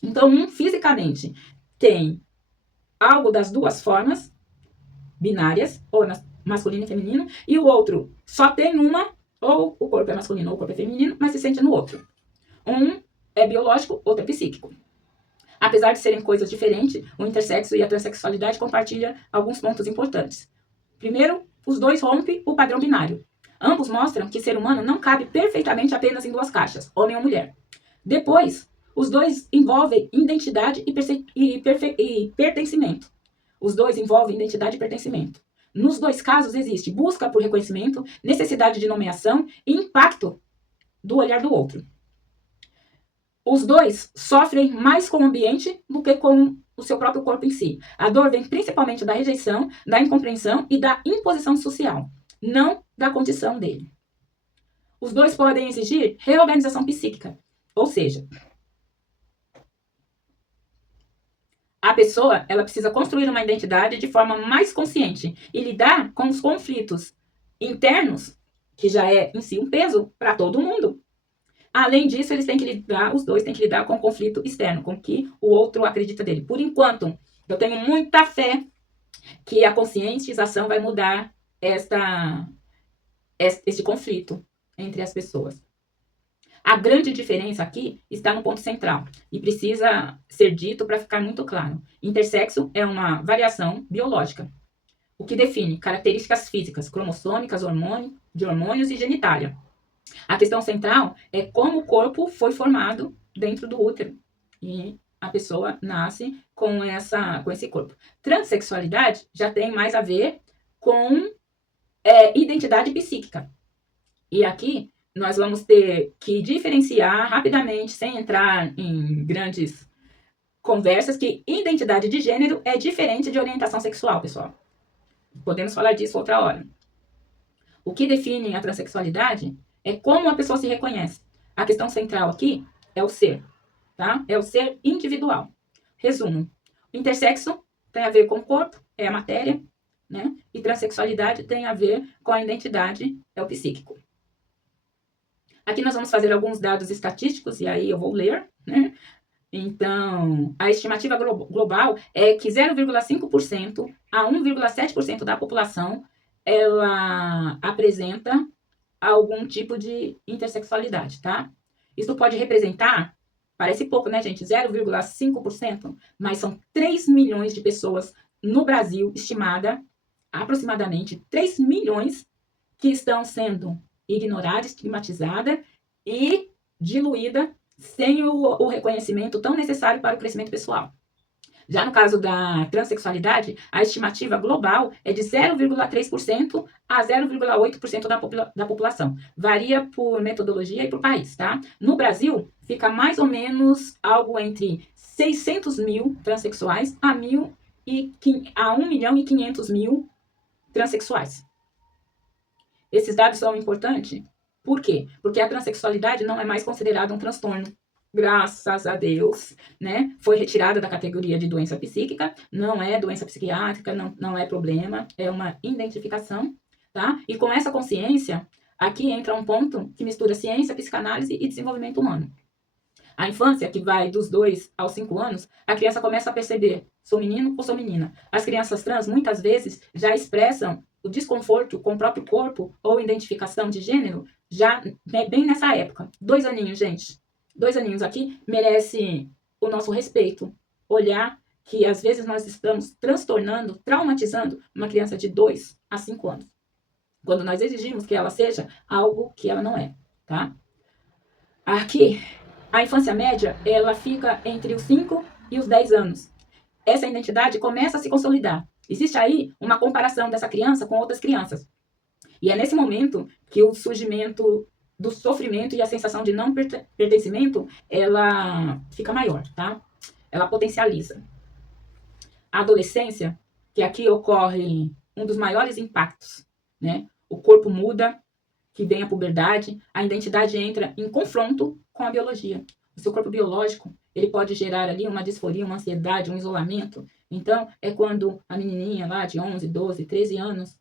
Então, um fisicamente tem algo das duas formas binárias, ou masculino e feminino, e o outro só tem uma, ou o corpo é masculino ou o corpo é feminino, mas se sente no outro. Um é biológico, outro é psíquico. Apesar de serem coisas diferentes, o intersexo e a transexualidade compartilham alguns pontos importantes. Primeiro, os dois rompem o padrão binário. Ambos mostram que ser humano não cabe perfeitamente apenas em duas caixas, homem ou mulher. Depois, os dois envolvem identidade e pertencimento. Os dois envolvem identidade e pertencimento. Nos dois casos existe busca por reconhecimento, necessidade de nomeação e impacto do olhar do outro. Os dois sofrem mais com o ambiente do que com o seu próprio corpo em si. A dor vem principalmente da rejeição, da incompreensão e da imposição social, não da condição dele. Os dois podem exigir reorganização psíquica, ou seja, a pessoa ela precisa construir uma identidade de forma mais consciente e lidar com os conflitos internos, que já é em si um peso para todo mundo. Além disso, os dois têm que lidar com o conflito externo, com o que o outro acredita dele. Por enquanto, eu tenho muita fé que a conscientização vai mudar este conflito entre as pessoas. A grande diferença aqui está no ponto central e precisa ser dito para ficar muito claro. Intersexo é uma variação biológica, o que define características físicas, cromossômicas, de hormônios e genitália. A questão central é como o corpo foi formado dentro do útero e a pessoa nasce com esse corpo. Transsexualidade já tem mais a ver com identidade psíquica. E aqui nós vamos ter que diferenciar rapidamente, sem entrar em grandes conversas, que identidade de gênero é diferente de orientação sexual, pessoal. Podemos falar disso outra hora. O que define a transexualidade é como a pessoa se reconhece. A questão central aqui é o ser, tá? É o ser individual. Resumo. O intersexo tem a ver com o corpo, é a matéria, né? E transexualidade tem a ver com a identidade, é o psíquico. Aqui nós vamos fazer alguns dados estatísticos, e aí eu vou ler, né? Então, a estimativa global é que 0,5% a 1,7% da população, ela apresenta algum tipo de intersexualidade, tá? Isso pode representar, parece pouco, né, gente? 0,5%, mas são 3 milhões de pessoas no Brasil, estimada aproximadamente 3 milhões que estão sendo ignorada, estigmatizada e diluída sem o reconhecimento tão necessário para o crescimento pessoal. Já no caso da transexualidade, a estimativa global é de 0,3% a 0,8% da população. Varia por metodologia e por país, tá? No Brasil, fica mais ou menos algo entre 600 mil transexuais a 1.500.000 transexuais. Esses dados são importantes. Por quê? Porque a transexualidade não é mais considerada um transtorno. Graças a Deus, né? Foi retirada da categoria de doença psíquica, não é doença psiquiátrica, não é problema, é uma identificação, tá? E com essa consciência, aqui entra um ponto que mistura ciência, psicanálise e desenvolvimento humano. A infância, que vai dos 2 aos 5 anos, a criança começa a perceber, sou menino ou sou menina. As crianças trans, muitas vezes, já expressam o desconforto com o próprio corpo ou identificação de gênero, já bem nessa época. 2 aninhos, gente. 2 aninhos aqui merece o nosso respeito. Olhar que, às vezes, nós estamos transtornando, traumatizando uma criança de 2 a 5 anos. Quando nós exigimos que ela seja algo que ela não é, tá? Aqui, a infância média, ela fica entre os 5 e os 10 anos. Essa identidade começa a se consolidar. Existe aí uma comparação dessa criança com outras crianças. E é nesse momento que o surgimento do sofrimento e a sensação de não pertencimento, ela fica maior, tá? Ela potencializa. A adolescência, que aqui ocorre um dos maiores impactos, né? O corpo muda, que vem a puberdade, a identidade entra em confronto com a biologia. O seu corpo biológico, ele pode gerar ali uma disforia, uma ansiedade, um isolamento. Então, é quando a menininha lá de 11, 12, 13 anos,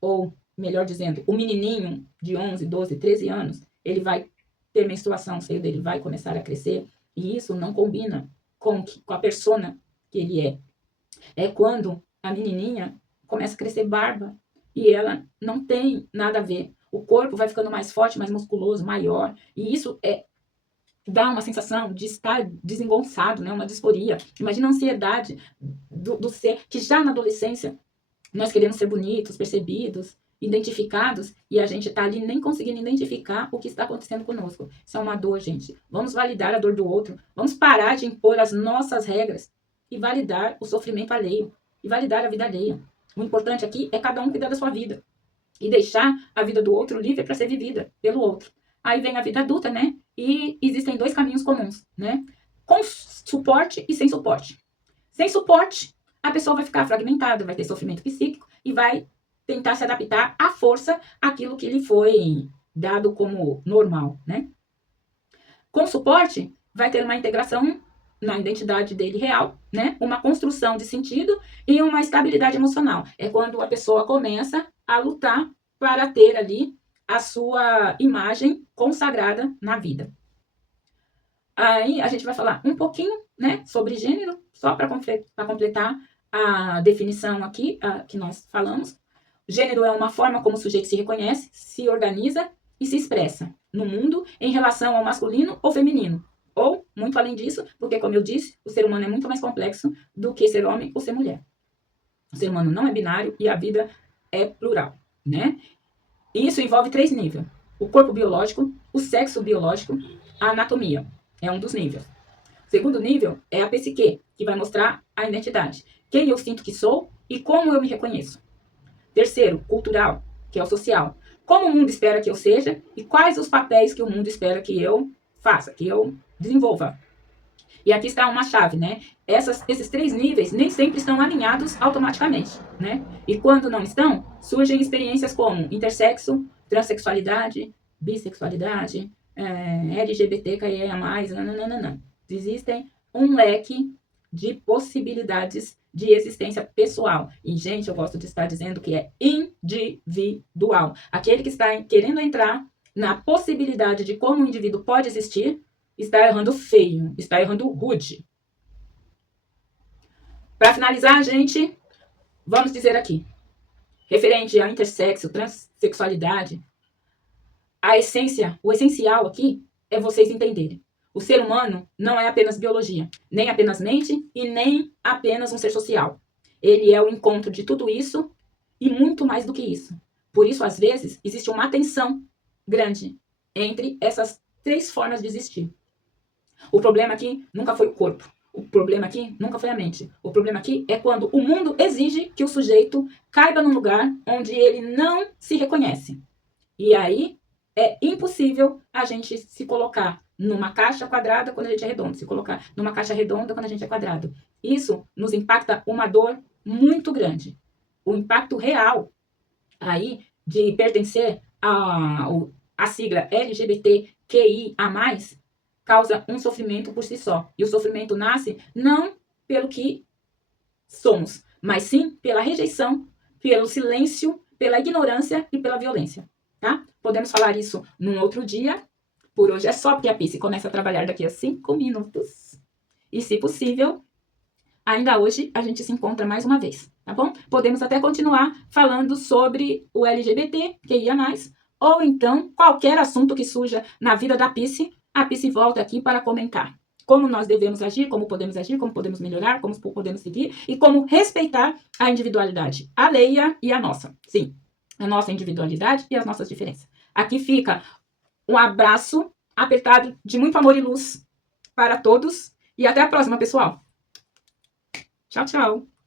ou melhor dizendo, o menininho de 11, 12, 13 anos, ele vai ter menstruação, o seio dele vai começar a crescer, e isso não combina com a persona que ele é. É quando a menininha começa a crescer barba, e ela não tem nada a ver. O corpo vai ficando mais forte, mais musculoso, maior, e isso dá uma sensação de estar desengonçado, né? Uma disforia. Imagina a ansiedade do ser, que já na adolescência nós queremos ser bonitos, percebidos, identificados, e a gente tá ali nem conseguindo identificar o que está acontecendo conosco. Isso é uma dor, gente. Vamos validar a dor do outro. Vamos parar de impor as nossas regras e validar o sofrimento alheio. E validar a vida alheia. O importante aqui é cada um cuidar da sua vida e deixar a vida do outro livre para ser vivida pelo outro. Aí vem a vida adulta, né? E existem 2 caminhos comuns, né? Com suporte e sem suporte. Sem suporte, a pessoa vai ficar fragmentada, vai ter sofrimento psíquico e vai tentar se adaptar à força àquilo que lhe foi dado como normal, né? Com suporte, vai ter uma integração na identidade dele real, né? Uma construção de sentido e uma estabilidade emocional. É quando a pessoa começa a lutar para ter ali a sua imagem consagrada na vida. Aí a gente vai falar um pouquinho, né, sobre gênero, só para completar a definição aqui que nós falamos. Gênero é uma forma como o sujeito se reconhece, se organiza e se expressa no mundo em relação ao masculino ou feminino. Ou, muito além disso, porque, como eu disse, o ser humano é muito mais complexo do que ser homem ou ser mulher. O ser humano não é binário e a vida é plural, né? Isso envolve 3 níveis. O corpo biológico, o sexo biológico, a anatomia. É um dos níveis. O segundo nível é a psique, que vai mostrar a identidade. Quem eu sinto que sou e como eu me reconheço. Terceiro, cultural, que é o social. Como o mundo espera que eu seja e quais os papéis que o mundo espera que eu faça, que eu desenvolva. E aqui está uma chave, né? Esses 3 níveis nem sempre estão alinhados automaticamente, né? E quando não estão, surgem experiências como intersexo, transexualidade, bissexualidade, LGBTQIA+, nananana. Existem um leque de possibilidades de existência pessoal. E, gente, eu gosto de estar dizendo que é individual. Aquele que está querendo entrar na possibilidade de como o indivíduo pode existir, está errando feio, está errando rude. Para finalizar, gente, vamos dizer aqui, referente ao intersexo, transexualidade, a essência, o essencial aqui é vocês entenderem. O ser humano não é apenas biologia, nem apenas mente e nem apenas um ser social. Ele é o encontro de tudo isso e muito mais do que isso. Por isso, às vezes, existe uma tensão grande entre essas 3 formas de existir. O problema aqui nunca foi o corpo. O problema aqui nunca foi a mente. O problema aqui é quando o mundo exige que o sujeito caiba num lugar onde ele não se reconhece. E aí é impossível a gente se colocar numa caixa quadrada quando a gente é redondo, se colocar numa caixa redonda quando a gente é quadrado. Isso nos impacta uma dor muito grande. O impacto real aí de pertencer à sigla LGBTQIA+, causa um sofrimento por si só. E o sofrimento nasce não pelo que somos, mas sim pela rejeição, pelo silêncio, pela ignorância e pela violência, tá? Podemos falar isso num outro dia. Por hoje é só, porque a Pisci começa a trabalhar daqui a 5 minutos. E, se possível, ainda hoje a gente se encontra mais uma vez, tá bom? Podemos até continuar falando sobre o LGBTQIA+, ou então qualquer assunto que surja na vida da Pisci, a Pisci volta aqui para comentar como nós devemos agir, como podemos melhorar, como podemos seguir e como respeitar a individualidade alheia e a nossa. Sim, a nossa individualidade e as nossas diferenças. Aqui fica um abraço apertado de muito amor e luz para todos e até a próxima, pessoal. Tchau, tchau.